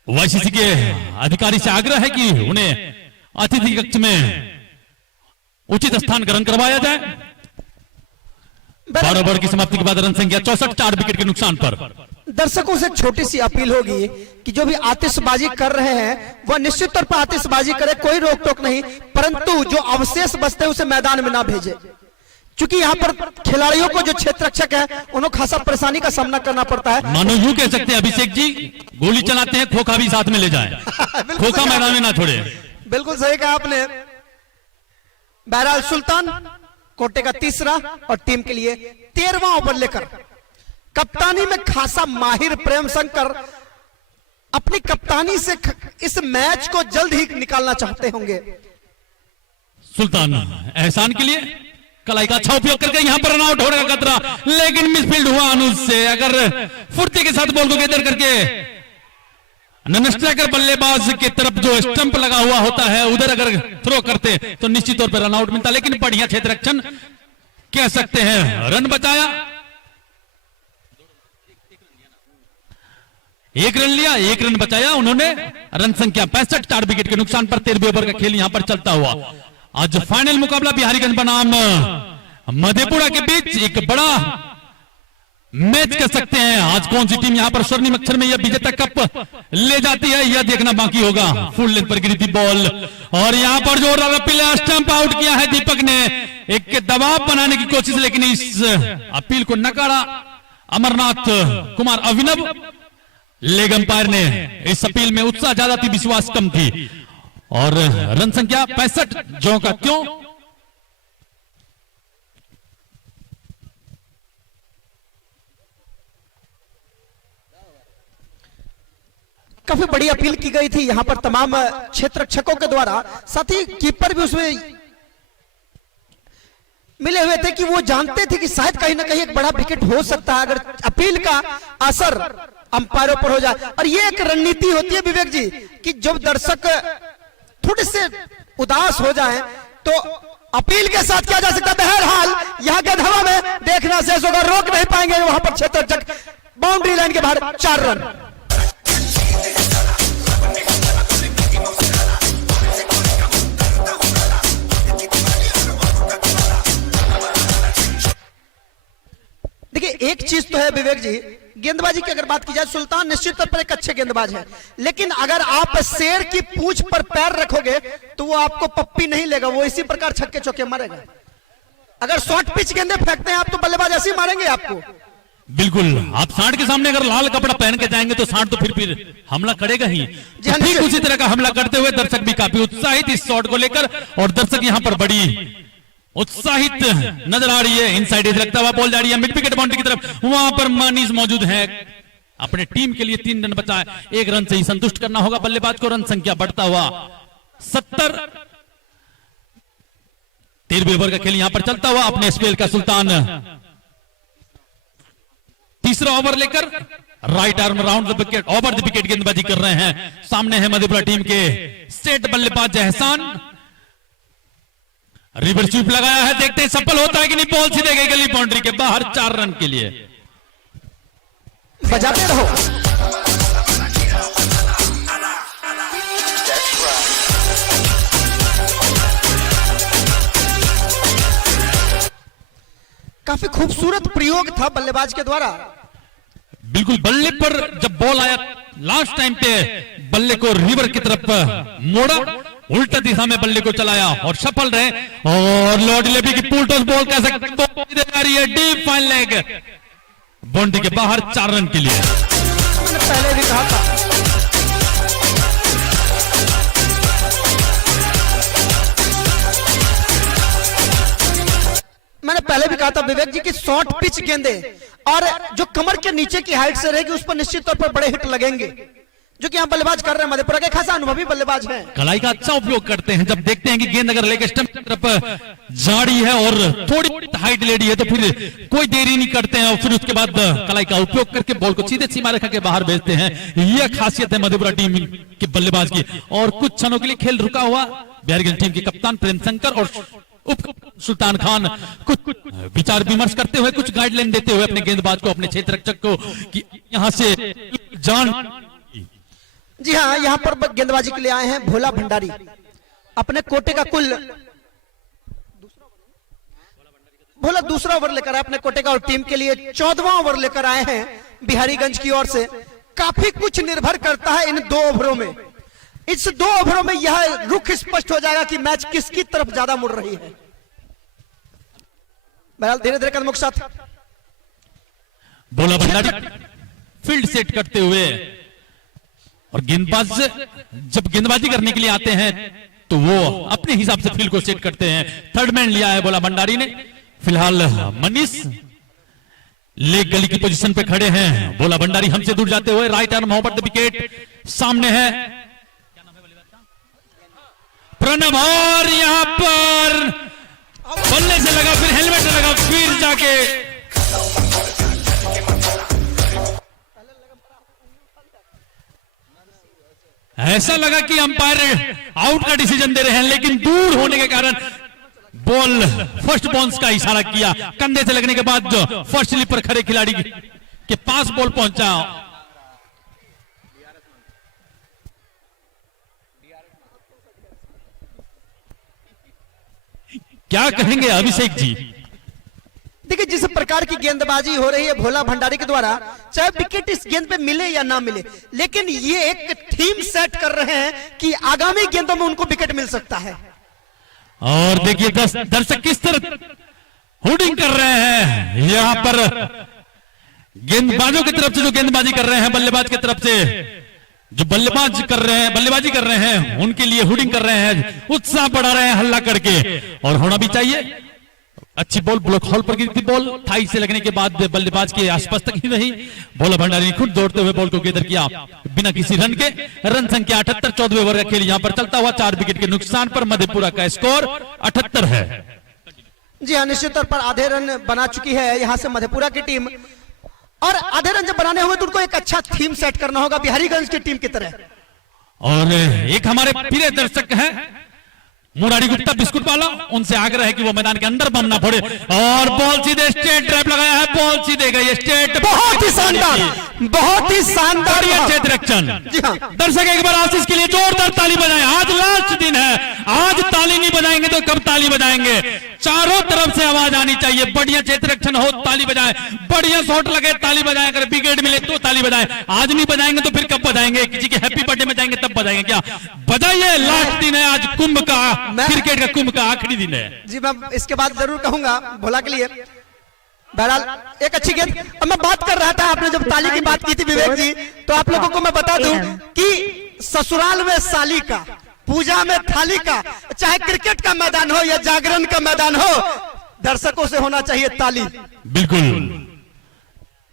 वाईसीसी के अधिकारी से आग्रह है कि उन्हें अतिथि कक्ष में उचित स्थान ग्रहण करवाया जाए। 12 ओवर की समाप्ति के बाद रन संख्या 64, 4 विकेट के नुकसान पर। दर्शकों से एक छोटी सी अपील होगी कि जो भी आतिशबाजी कर रहे हैं वह निश्चित तौर पर आतिशबाजी करे, कोई रोक टोक नहीं, परंतु जो अवशेष बचते हैं उसे मैदान में ना भेजे, क्योंकि यहाँ पर खिलाड़ियों को जो क्षेत्र रक्षक है उन्हें खासा परेशानी का सामना करना पड़ता है। मानो यूं कह सकते हैं अभिषेक जी, गोली चलाते हैं, खोखा भी साथ में ले जाए, खोखा मैदान में ना छोड़े। बिल्कुल सही कहा आपने। बहरहाल सुल्तान कोटे का तीसरा और टीम के लिए 13वां ओवर लेकर कप्तानी में खासा माहिर प्रेम शंकर अपनी कप्तानी से इस मैच को जल्द ही निकालना चाहते होंगे। सुल्तान एहसान के लिए कलाई का अच्छा उपयोग करके यहां पर रन आउट होने का खतरा, लेकिन मिसफील्ड हुआ अनुज से। अगर फुर्ती के साथ बॉल को गेदर करके नन स्ट्राइकर बल्लेबाज की तरफ जो स्टंप लगा हुआ होता है उधर अगर थ्रो करते तो निश्चित तौर पर रन आउट मिलता, लेकिन बढ़िया क्षेत्र रक्षण कह सकते हैं रन बचाया, 1 रन लिया, 1 रन बचाया उन्होंने। रन संख्या 65, 4 विकेट के नुकसान पर 13वें ओवर का खेल यहां पर चलता हुआ। आज फाइनल मुकाबला बिहारीगंज बनाम मधेपुरा के बीच एक बड़ा मैच कह सकते हैं। आज कौन सी टीम यहां पर स्वर्णिम अक्षर में यह विजेता कप ले जाती है, यह देखना बाकी होगा। फुल लेंथ पर गिरी थी बॉल और यहां पर जोरदार अपील, स्टंप आउट किया है दीपक ने। एक दबाव बनाने की कोशिश, लेकिन इस अपील को नकारा अमरनाथ कुमार अभिनव। लेग अंपायर ने इस अपील में उत्साह ज्यादा थी, विश्वास कम थी। और रन संख्या 65 जो का क्यों। काफी बड़ी अपील की गई थी यहां पर तमाम क्षेत्र रक्षकों के द्वारा, साथ ही कीपर भी उसमें मिले हुए थे कि वो जानते थे कि शायद कहीं ना कहीं एक बड़ा विकेट हो सकता है अगर अपील का असर अंपायरों पर हो जाए। और ये एक रणनीति होती है विवेक जी कि जब दर्शक थोड़े से उदास हो जाएं तो अपील के साथ किया जा सकता है। बहरहाल यहां के हवा में देखना शेष होगा, रोक नहीं पाएंगे वहां पर क्षेत्र रक्षक। बाउंड्री लाइन के बाहर 4 रन। देखिए एक चीज तो है विवेक जी, गेंदबाजी की अगर बात की जाए, सुल्तान निश्चित तौर पर एक अच्छे गेंदबाज है, लेकिन अगर आप शेर की पूंछ पर पैर रखोगे तो वो आपको पप्पी नहीं लेगा, वो इसी प्रकार छक्के चौके मारेगा। अगर शॉर्ट पिच गेंदे फेंकते हैं आप तो बल्लेबाज ऐसे ही मारेंगे आपको। बिल्कुल, आप सांड के सामने अगर लाल कपड़ा पहन के जाएंगे तो सांड तो फिर हमला करेगा ही। जी हाँ, ठीक उसी तरह का हमला करते हुए दर्शक भी काफी उत्साहित इस शॉट को लेकर, और दर्शक यहां पर बड़ी उत्साहित नजर आ रही है। इनसाइड एज लगता हुआ बॉल जा रही है मिड विकेट बाउंड्री की तरफ, वहां पर मनीष मौजूद है। अपने टीम के लिए 3 रन बचा है, 1 रन से ही संतुष्ट करना होगा बल्लेबाज को। रन संख्या बढ़ता हुआ 70। 13वें ओवर का खेल यहां पर चलता हुआ। अपने स्पेल का सुल्तान तीसरा ओवर लेकर right arm round the wicket, over the wicket गेंदबाजी कर रहे हैं। सामने है मधेपुरा टीम के सेट बल्लेबाज एहसान। रिवर स्वीप लगाया है, देखते हैं सफल होता है कि नहीं। बॉल सीधे गई गली बाउंड्री के बाहर, 4 रन के लिए। बजाते रहो। काफी खूबसूरत प्रयोग था बल्लेबाज के द्वारा। बिल्कुल, बल्ले पर जब बॉल आया लास्ट टाइम पे बल्ले को रिवर की तरफ मोड़ा, उल्टा दिशा में बल्ले को चलाया और सफल रहे। और लॉर्ड लेबी की पुल टॉस बॉल कह सकते हैं, डीप फाइन लेग बाउंड्री के बाहर, 4 रन के लिए। मैंने पहले भी कहा था विवेक जी की शॉर्ट पिच गेंदे और जो कमर के नीचे की हाइट से रहेगी उस पर निश्चित तौर पर बड़े हिट लगेंगे, जो कि यहाँ बल्लेबाज कर रहे हैं। मधेपुरा के खासा अनुभवी बल्लेबाज हैं। कलाई का अच्छा उपयोग करते हैं। जब देखते हैं कि गेंद अगर लेग स्टंप की तरफ जाड़ी है और थोड़ी हाइट लेडी है तो फिर कोई देरी नहीं करते हैं और फिर उसके बाद कलाई का उपयोग करके बॉल को सीधे सीमा रेखा के बाहर भेजते हैं। यह खासियत है मधेपुरा टीम के बल्लेबाज की। और कुछ क्षणों के लिए खेल रुका हुआ। बिहारीगंज टीम के कप्तान प्रेम शंकर और उप सुल्तान खान कुछ विचार विमर्श करते हुए, कुछ गाइडलाइन देते हुए अपने गेंदबाज को, अपने क्षेत्र रक्षक को कि यहां से जान। जी हाँ, यहाँ पर गेंदबाजी के लिए आए हैं भोला भंडारी। अपने कोटे का कुल भोला दूसरा ओवर लेकर आए अपने कोटे का और टीम के लिए 14वां ओवर लेकर आए हैं बिहारीगंज की ओर से। काफी कुछ निर्भर करता है इन 2 ओवरों में। इस 2 ओवरों में यह रुख स्पष्ट हो जाएगा कि मैच किसकी तरफ ज्यादा मुड़ रही है। बहरहाल धीरे धीरे कदमों के साथ भोला भंडारी फील्ड सेट करते हुए, और गेंदबाज जब गेंदबाजी करने के लिए आते हैं तो वो अपने हिसाब से फील्ड को सेट करते हैं। थर्ड मैन लिया है भोला भंडारी ने। फिलहाल मनीष लेग गली की पोजीशन पे खड़े हैं। भोला भंडारी हमसे दूर जाते हुए right arm over the wicket, सामने है प्रणव और यहां पर बल्ले से लगा, फिर हेलमेट से लगा, फिर जाके ऐसा लगा कि अंपायर आउट का डिसीजन दे रहे हैं, लेकिन दूर होने के कारण बॉल फर्स्ट बाउंस का इशारा किया, कंधे से लगने के बाद जो फर्स्ट स्लिप पर खड़े खिलाड़ी के पास बॉल पहुंचा। क्या कहेंगे अभिषेक जी? देखिए, जिस प्रकार की गेंदबाजी हो रही है भोला भंडारी के द्वारा, चाहे विकेट इस गेंद पे मिले या ना मिले, लेकिन ये एक थीम सेट कर रहे हैं कि आगामी गेंदों में उनको विकेट मिल सकता है। और देखिए दर्शक किस तरह होर्डिंग कर रहे हैं यहां पर गेंदबाजों की तरफ से, जो गेंदबाजी कर रहे हैं, बल्लेबाज की तरफ से जो बल्लेबाजी कर रहे हैं उनके लिए होर्डिंग कर रहे हैं, उत्साह बढ़ा रहे हैं हल्ला करके। और होना भी चाहिए। अच्छी बॉल ब्लॉक हॉल पर गिरी थी, बॉल थाई से लगने के बाद बल्लेबाज के आसपास तक ही रही। भोला भंडारी ने खुद दौड़ते हुए बॉल को गेदर किया बिना किसी रन के। रन संख्या 78, 14वें ओवर का खेल यहां पर चलता हुआ 4 विकेट के नुकसान पर मधेपुरा का स्कोर 78 है। जी हाँ, निश्चित तौर पर आधे रन बना चुकी है यहां से मधेपुरा की टीम, और आधे रन जब बनाने हुए तो उनको एक अच्छा थीम सेट करना होगा बिहारीगंज की टीम की तरह। और एक हमारे प्रिय दर्शक हैं मुरारी गुप्ता बिस्कुट वाला, उनसे आग्रह है कि वो मैदान के अंदर बम ना फोड़े। और बॉल सीधे स्ट्रेट ड्राइव लगाया है, बॉल सीधे गई स्ट्रेट। बहुत ही शानदार, बहुत ही शानदार डायरेक्शन। जी हाँ, दर्शक एक बार आशीष के लिए जोरदार ताली बजाएं। आज लास्ट दिन है, आज ताली नहीं बजाएंगे तो कब ताली बजाएंगे? चारों तरफ से आवाज आनी चाहिए। बढ़िया क्षेत्ररक्षण हो ताली बजाएं, बढ़िया शॉट लगे ताली बजाएं, अगर विकेट मिले तो ताली बजाएं। आज नहीं बजाएंगे तो फिर कब बजाएंगे? किसी के हैप्पी बर्थडे में जाएंगे तब बजाएंगे क्या? बजाइए, लास्ट दिन है आज कुंभ का, क्रिकेट का कुंभ का आखिरी दिन है। जी मैं इसके बाद जरूर कहूंगा भोला के लिए। बहरहाल एक अच्छी गेंद। अब मैं बात कर रहा था, आपने जब ताली की बात की थी विवेक जी, तो आप लोगों को मैं बता दूं कि ससुराल में साली का, पूजा में थाली का, चाहे क्रिकेट का मैदान हो या जागरण का मैदान हो, दर्शकों से होना चाहिए ताली। बिल्कुल,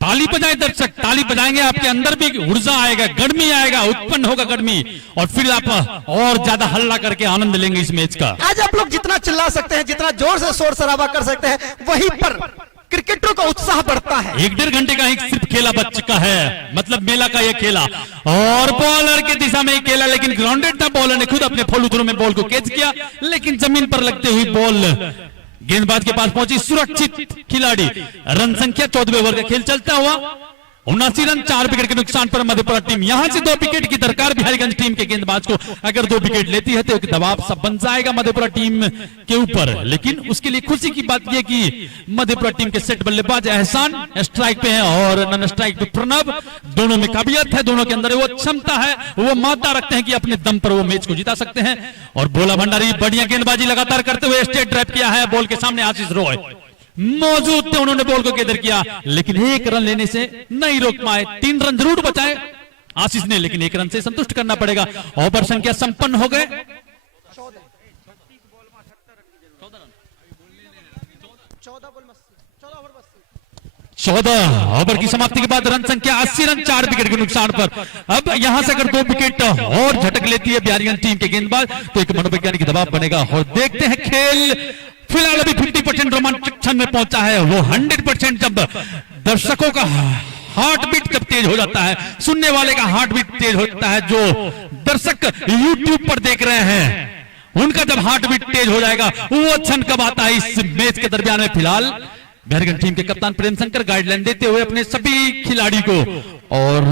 ताली बजाए दर्शक, ताली बजाएंगे आपके अंदर भी ऊर्जा आएगा, गर्मी आएगा, उत्पन्न होगा गर्मी, और फिर आप और ज्यादा हल्ला करके आनंद लेंगे इस मैच का। आज आप लोग जितना चिल्ला सकते हैं, जितना जोर से शोर शराबा कर सकते हैं, वहीं पर क्रिकेटरों का उत्साह बढ़ता है। 1-1.5 घंटे का एक सिर्फ खेला बच चुका है, मतलब मेला का ये खेला, और बॉलर की दिशा में ही खेला, लेकिन ग्राउंडेड था। बॉलर ने खुद अपने फॉलो थ्रू में बॉल को कैच किया, लेकिन जमीन पर लगते हुई बॉल गेंदबाज के पास पहुंची। सुरक्षित खिलाड़ी। रन संख्या 14वें ओवर का खेल चलता हुआ 79 रन, 4 विकेट के नुकसान पर मधेपुरा टीम। यहां से 2 विकेट की दरकार बिहारीगंज टीम के गेंदबाज को। अगर 2 विकेट लेती है तो एक दबाव सब बन जाएगा मधेपुरा टीम के ऊपर। लेकिन उसके लिए खुशी की बात यह कि मधेपुरा टीम के सेट बल्लेबाज एहसान स्ट्राइक पे हैं और नन स्ट्राइक पे प्रणब। दोनों में काबिलियत है, दोनों के अंदर वो क्षमता है, वो मादा रखते हैं कि अपने दम पर वो मैच को जिता सकते हैं। और भोला भंडारी बढ़िया गेंदबाजी लगातार करते हुए स्ट्रेट ड्राइव किया है। बॉल के सामने आशीष रॉय मौजूद थे, उन्होंने बॉल को गेदर किया, लेकिन 1 रन लेने से नहीं रोक पाए। 3 रन जरूर बचाए आशीष ने, लेकिन 1 रन से संतुष्ट करना पड़ेगा। ओवर संख्या संपन्न हो गए। 14 ओवर की समाप्ति के बाद रन संख्या 80 रन, 4 विकेट के नुकसान पर। अब यहां से अगर 2 विकेट और झटक लेती है बिहारीगंज टीम के गेंदबाज तो एक मनोवैज्ञानिक दबाव बनेगा। और देखते हैं खेल फिलहाल अभी 50% रोमांचक क्षण में पहुंचा है। वो 100% जब दर्शकों का हार्ट बीट जब तेज हो जाता है, सुनने वाले का हार्ट बीट तेज होता है, जो दर्शक YouTube पर देख रहे हैं उनका जब हार्ट बीट तेज हो जाएगा, वो क्षण कब आता है इस मैच के दरमियान में। फिलहाल बिहारीगंज टीम के कप्तान प्रेम शंकर गाइडलाइन देते हुए अपने सभी खिलाड़ी को, और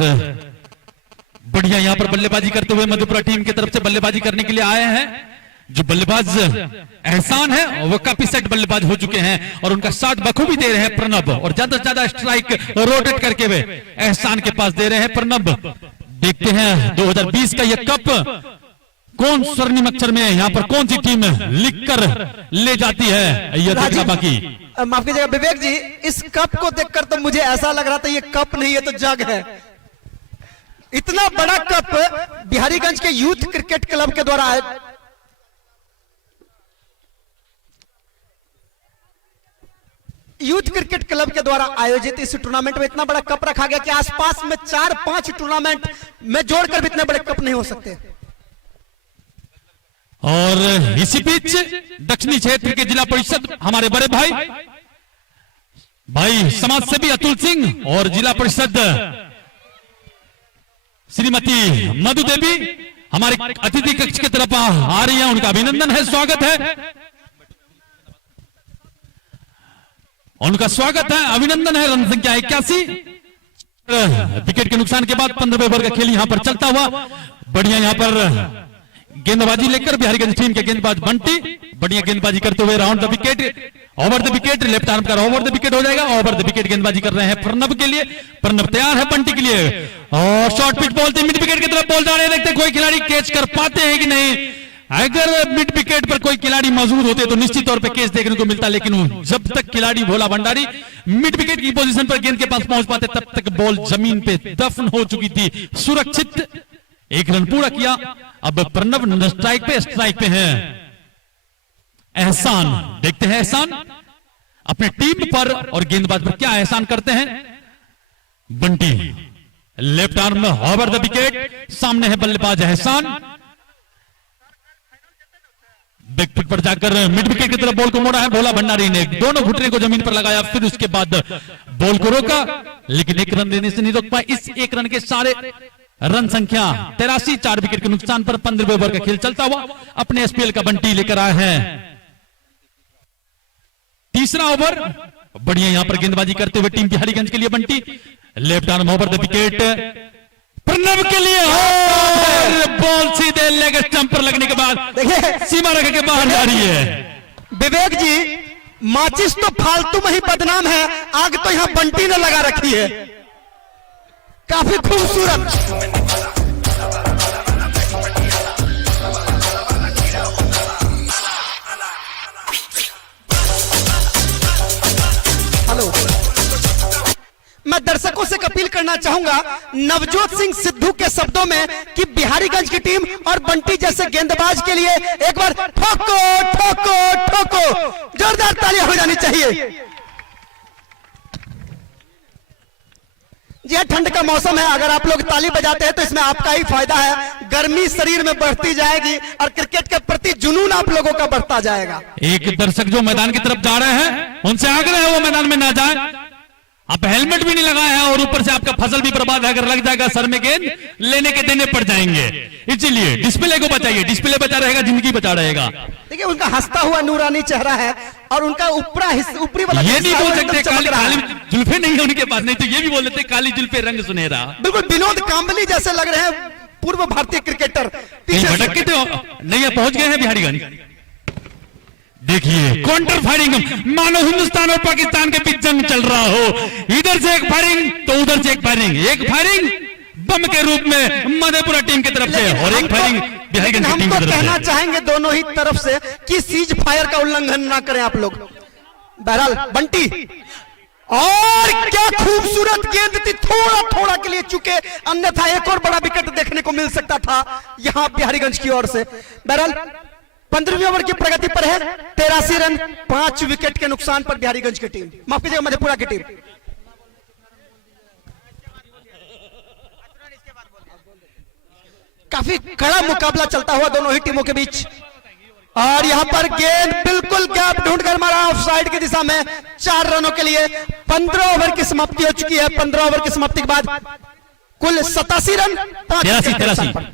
बढ़िया यहां पर बल्लेबाजी करते हुए मधेपुरा टीम की तरफ से बल्लेबाजी करने के लिए आए हैं। जो बल्लेबाज एहसान है वो काफी सेट बल्लेबाज हो चुके हैं और उनका साथ बखूबी दे रहे हैं प्रणब, और ज्यादा से ज्यादा स्ट्राइक रोटेट करके वे एहसान के पास दे रहे हैं प्रणब। देखते हैं 2020 का यह कप कौन स्वर्णिम अक्षर में यहाँ पर कौन सी टीम लिखकर ले जाती है, यह देखना बाकी। माफ कीजिएगा विवेक जी, इस कप को देखकर तो मुझे ऐसा लग रहा था ये कप नहीं है तो जग है। इतना बड़ा कप बिहारीगंज के यूथ क्रिकेट क्लब के द्वारा आयोजित इस टूर्नामेंट में इतना बड़ा कप रखा गया कि आसपास में 4-5 टूर्नामेंट में जोड़कर भी इतने बड़े कप नहीं हो सकते। और इसी बीच दक्षिणी क्षेत्र के जिला परिषद हमारे बड़े भाई समाज सेवी अतुल सिंह और जिला परिषद श्रीमती मधु देवी हमारे अतिथि कक्ष की तरफ आ रही है, उनका अभिनंदन है, स्वागत है। उनका स्वागत है, अभिनंदन है। रन संख्या 81। विकेट के नुकसान के बाद 15वें ओवर का खेल यहां पर चलता हुआ, बढ़िया यहां पर गेंदबाजी लेकर बिहारीगंज टीम के गेंदबाज बंटी बढ़िया गेंदबाजी करते हुए round the wicket, over the wicket, left arm का ओवर द विकेट हो जाएगा। ओवर द विकेट गेंदबाजी कर रहे हैं प्रणब के लिए, प्रणब तैयार है बंटी के लिए, और short pitch ball mid wicket की तरफ बॉल जा रहे हैं। देखते हैं कोई खिलाड़ी कैच कर पाते हैं कि नहीं। अगर मिड विकेट पर कोई खिलाड़ी मौजूद होते तो निश्चित तौर पर कैच देखने को मिलता, लेकिन जब तक खिलाड़ी भोला भंडारी मिड विकेट की पोजीशन पर गेंद के पास पहुंच पाते तब तक बॉल जमीन पे दफन हो चुकी थी। सुरक्षित एक रन पूरा किया। अब प्रणब स्ट्राइक पे है एहसान। देखते हैं एहसान अपने टीम पर और गेंदबाज पर क्या एहसान करते हैं। Bunty left arm over the wicket, सामने है बल्लेबाज एहसान। बिग फुट पर जाकर मिड विकेट की तरफ बॉल को मोड़ा है भोला भंडारी ने, दोनों घुटने को जमीन पर लगाया, फिर उसके बाद बॉल को रोका, लेकिन एक रन देने से नहीं रोक पाए। इस एक रन के सारे रन संख्या 83, 4 विकेट के नुकसान पर 15वें ओवर का खेल चलता हुआ अपने एसपीएल का बंटी लेकर आए हैं। तीसरा ओवर, बढ़िया यहां पर गेंदबाजी करते हुए टीम बिहारीगंज के लिए Bunty, left arm over the wicket Pranab के लिए, और बॉल सीधे लेग स्टंप पर लगने के बाद देखिए सीमा रेखा के बाहर जा रही है। विवेक जी, माचिस तो फालतू में ही बदनाम है, आग तो यहां बंटी ने लगा रखी है। काफी खूबसूरत। हेलो, मैं दर्शकों से अपील करना चाहूंगा नवजोत सिंह सिद्धू के शब्दों में कि बिहारीगंज की टीम और बंटी जैसे गेंदबाज के लिए एक बार ठोको ठोको ठोको जोरदार तालियां हो जानी चाहिए। जी, ठंड का मौसम है, अगर आप लोग ताली बजाते हैं तो इसमें आपका ही फायदा है। गर्मी शरीर में बढ़ती जाएगी और क्रिकेट के प्रति जुनून आप लोगों का बढ़ता जाएगा। एक दर्शक जो मैदान की तरफ जा रहे हैं उनसे आग्रह है वो मैदान में ना जाए। आप हेलमेट भी नहीं लगाए हैं और ऊपर से आपका फसल भी बर्बाद है, अगर लग जाएगा सर में गेंद लेने के देने पड़ जाएंगे। इसलिए डिस्प्ले को बचाइए, डिस्प्ले बचा रहेगा जिंदगी बचा रहेगा। देखिए उनका हंसता हुआ नूरानी चेहरा है और उनका ऊपरी वाला ये नहीं बोल हिस्सा सकते एकदम चमक काली रहा है। काली जुल्फे नहीं है उनके पास, नहीं तो ये भी बोल देते काली जुल्फे रंग सुनहरा। बिल्कुल विनोद कांबली जैसे लग रहे हैं, पूर्व भारतीय क्रिकेटर। कहीं भटक के तो नहीं पहुंच गए हैं बिहारीगंज। देखिए काउंटर फायरिंग, मानो हिंदुस्तान और पाकिस्तान के बीच जंग चल रहा हो। इधर से एक फायरिंग तो उधर से एक फायरिंग, एक फायरिंग बम के रूप में मधेपुरा टीम की तरफ से और एक फायरिंग बिहारीगंज की टीम की हमको तरफ कहना से। चाहेंगे दोनों ही तरफ से कि सीज फायर का उल्लंघन ना करें आप लोग। बहरहाल बंटी, और क्या खूबसूरत गेंद थी, थोड़ा थोड़ा के लिए चुके, अन्यथा एक और बड़ा विकेट देखने को मिल सकता था यहां बिहारीगंज की ओर से। बहरहाल 15वें ओवर की प्रगति पर है 83 रन, 5 विकेट के नुकसान पर बिहारीगंज की टीम, माफ कीजिएगा मधेपुरा की टीम। काफी कड़ा मुकाबला चलता हुआ दोनों ही टीमों के बीच, और यहां पर गेंद बिल्कुल गैप ढूंढकर मारा ऑफ साइड की दिशा में 4 रनों के लिए। 15 ओवर की समाप्ति हो चुकी है। 15 ओवर की समाप्ति के बाद कुल 87 रन, 5 विकेट के नुकसान पर।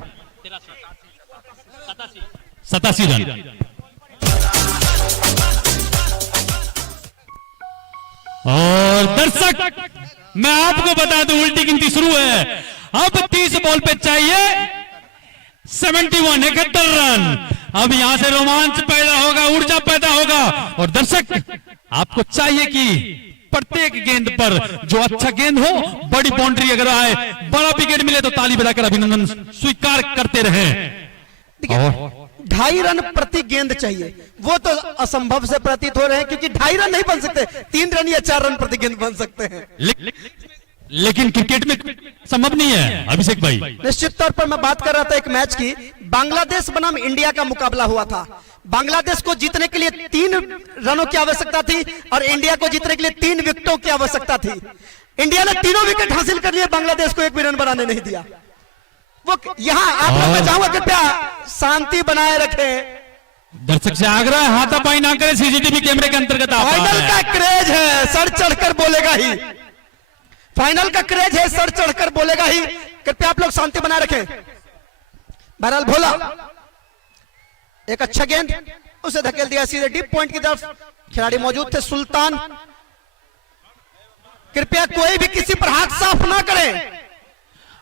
87 रन। और दर्शक मैं आपको बता दूं उल्टी गिनती शुरू है। अब 30 बॉल पे चाहिए 71 रन। अब यहां से रोमांच पैदा होगा, ऊर्जा पैदा होगा, और दर्शक आपको चाहिए कि प्रत्येक गेंद पर जो अच्छा गेंद हो, बड़ी बाउंड्री अगर आए, बड़ा विकेट मिले तो ताली बजाकर अभिनंदन स्वीकार करते रहे। 2.5 रन प्रति गेंद चाहिए, वो तो असंभव से प्रतीत हो रहे हैं क्योंकि 2.5 रन नहीं बन सकते, 3 रन या 4 रन प्रति गेंद बन सकते हैं। लेकिन क्रिकेट में संभव नहीं है अभिषेक भाई। निश्चित तौर पर मैं बात कर रहा था एक मैच की, बांग्लादेश बनाम इंडिया का मुकाबला हुआ था। बांग्लादेश को जीतने के लिए 3 रनों की आवश्यकता थी और इंडिया को जीतने के लिए 3 विकेटों की आवश्यकता थी। इंडिया ने तीनों विकेट हासिल कर लिए, बांग्लादेश को एक भी रन बनाने नहीं दिया। वो यहां आप लोग मैं चाहूंगा कृपया शांति बनाए रखें। दर्शक से आग्रह, हाथापाई ना करें, सीसीटीवी कैमरे के अंतर्गत आप फाइनल का क्रेज है, सर चढ़कर बोलेगा ही। फाइनल का क्रेज है, सर चढ़कर बोलेगा ही। कृपया आप लोग शांति बनाए रखें। बहरहाल भोला एक अच्छा गेंद, उसे धकेल दिया सीधे डीप पॉइंट की तरफ। खिलाड़ी मौजूद थे सुल्तान, कृपया कोई भी किसी पर हाथ साफ ना करे।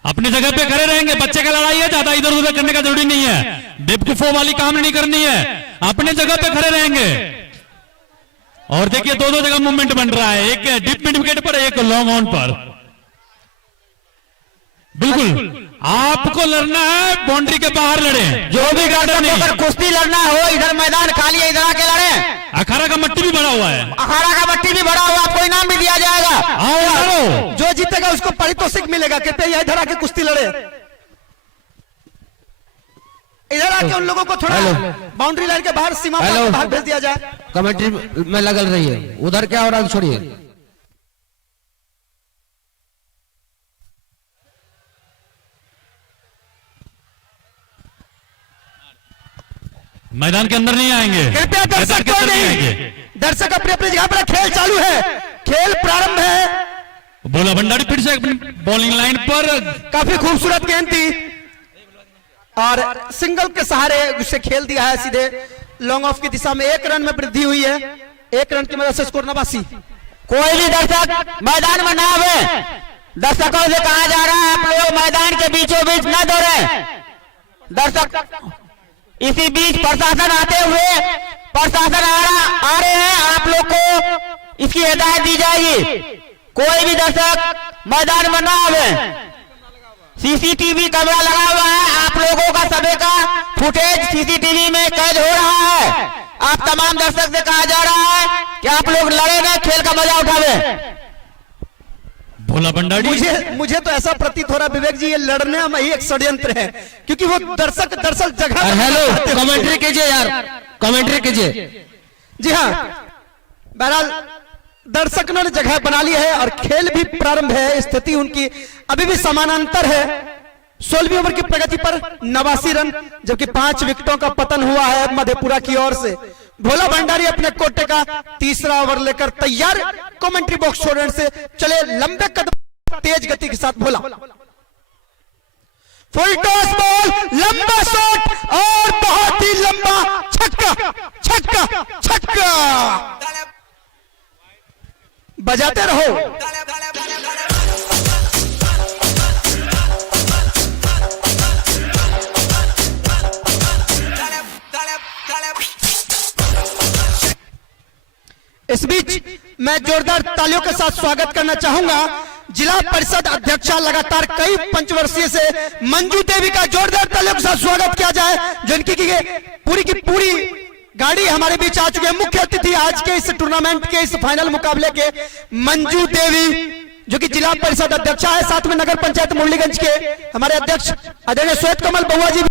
अपनी जगह पे खड़े रहेंगे। बच्चे का लड़ाई है, ज्यादा इधर उधर करने का जरूरी नहीं है। बेवकूफों वाली काम नहीं करनी है, अपने जगह पे खड़े रहेंगे। और देखिए दो दो जगह मूवमेंट बन रहा है, एक डीप मिड विकेट पर, एक लॉन्ग ऑन पर। बिल्कुल आपको लड़ना है, बाउंड्री के बाहर लड़े। जो भी अगर कुश्ती लड़ना हो, इधर मैदान खाली है, इधर आके लड़े। अखाड़ा का मट्टी भी भरा हुआ है, अखाड़ा का मट्टी भी भरा हुआ, आपको इनाम भी दिया जाएगा। आओ लड़ो। जो जीतेगा उसको पारितोषिक मिलेगा। कृपया इधर आके कुश्ती लड़े। इधर आके उन लोगों को थोड़ा बाउंड्री लाइन के बाहर, सीमा पार के बाहर भेज दिया जाए। कमेंट्री में लगल रही है, उधर क्या हो रहा है छोड़िए। मैदान के अंदर नहीं आएंगे, कृपया दर्शक के अंदर नहीं नहीं, आएंगे। दर्शक अपनी अपनी जगह पर, खेल चालू है, खेल प्रारंभ है। भोला भंडारी फिर से अपनी बॉलिंग लाइन पर, काफी खूबसूरत गेंद थी और सिंगल के सहारे उसे खेल दिया है सीधे लॉन्ग ऑफ की दिशा में। 1 रन में वृद्धि हुई है, 1 रन की मदद से स्कोर 89। कोई भी दर्शक मैदान में ना आवे। दर्शकों से कहा जा रहा है, आप लोग मैदान के बीचों बीच न दौड़े। दर्शक इसी बीच प्रशासन आते हुए, प्रशासन आ रहे हैं, आप लोग को इसकी हिदायत दी जाएगी। कोई भी दर्शक मैदान में ना आवे। सीसीटीवी कैमरा लगा हुआ है, आप लोगों का सभी का फुटेज सीसीटीवी में कैद हो रहा है। आप तमाम दर्शक से कहा जा रहा है कि आप लोग लड़े ना, खेल का मजा उठावे। भोला भंडारी, मुझे तो ऐसा प्रतीत हो रहा विवेक जी, ये लड़ने में ही एक षड्यंत्र है, क्योंकि वो दर्शक दरअसल जगह। हेलो, कमेंट्री कीजिए यार, कमेंट्री कीजिए। जी हाँ, बहरहाल दर्शक ने जगह बना ली है और खेल भी प्रारंभ है। स्थिति उनकी अभी भी समानांतर है। 16वीं ओवर की प्रगति पर 89 रन, जबकि 5 विकेटों का पतन हुआ है मधेपुरा की ओर से। भोला भंडारी अपने कोटे का तीसरा ओवर लेकर तैयार। कमेंट्री बॉक्स छोड़ने से चले लंबे कदम, तेज गति के साथ भोला। फुल टॉस बॉल, लंबा शॉट और बहुत ही लंबा छक्का, छक्का, छक्का। बजाते रहो। इस बीच मैं जोरदार तालियों के साथ स्वागत करना चाहूंगा जिला परिषद अध्यक्षा, लगातार कई पंचवर्षीय से मंजू देवी का जोरदार तालियों के साथ स्वागत किया जाए, जो इनकी पूरी की पूरी गाड़ी हमारे बीच आ चुके हैं। मुख्य अतिथि आज के इस टूर्नामेंट के इस फाइनल मुकाबले के मंजू देवी, जो कि जिला परिषद अध्यक्षा है, साथ में नगर पंचायत मुरलीगंज के हमारे अध्यक्ष आदरणीय श्वेत कमल बहुआ जी।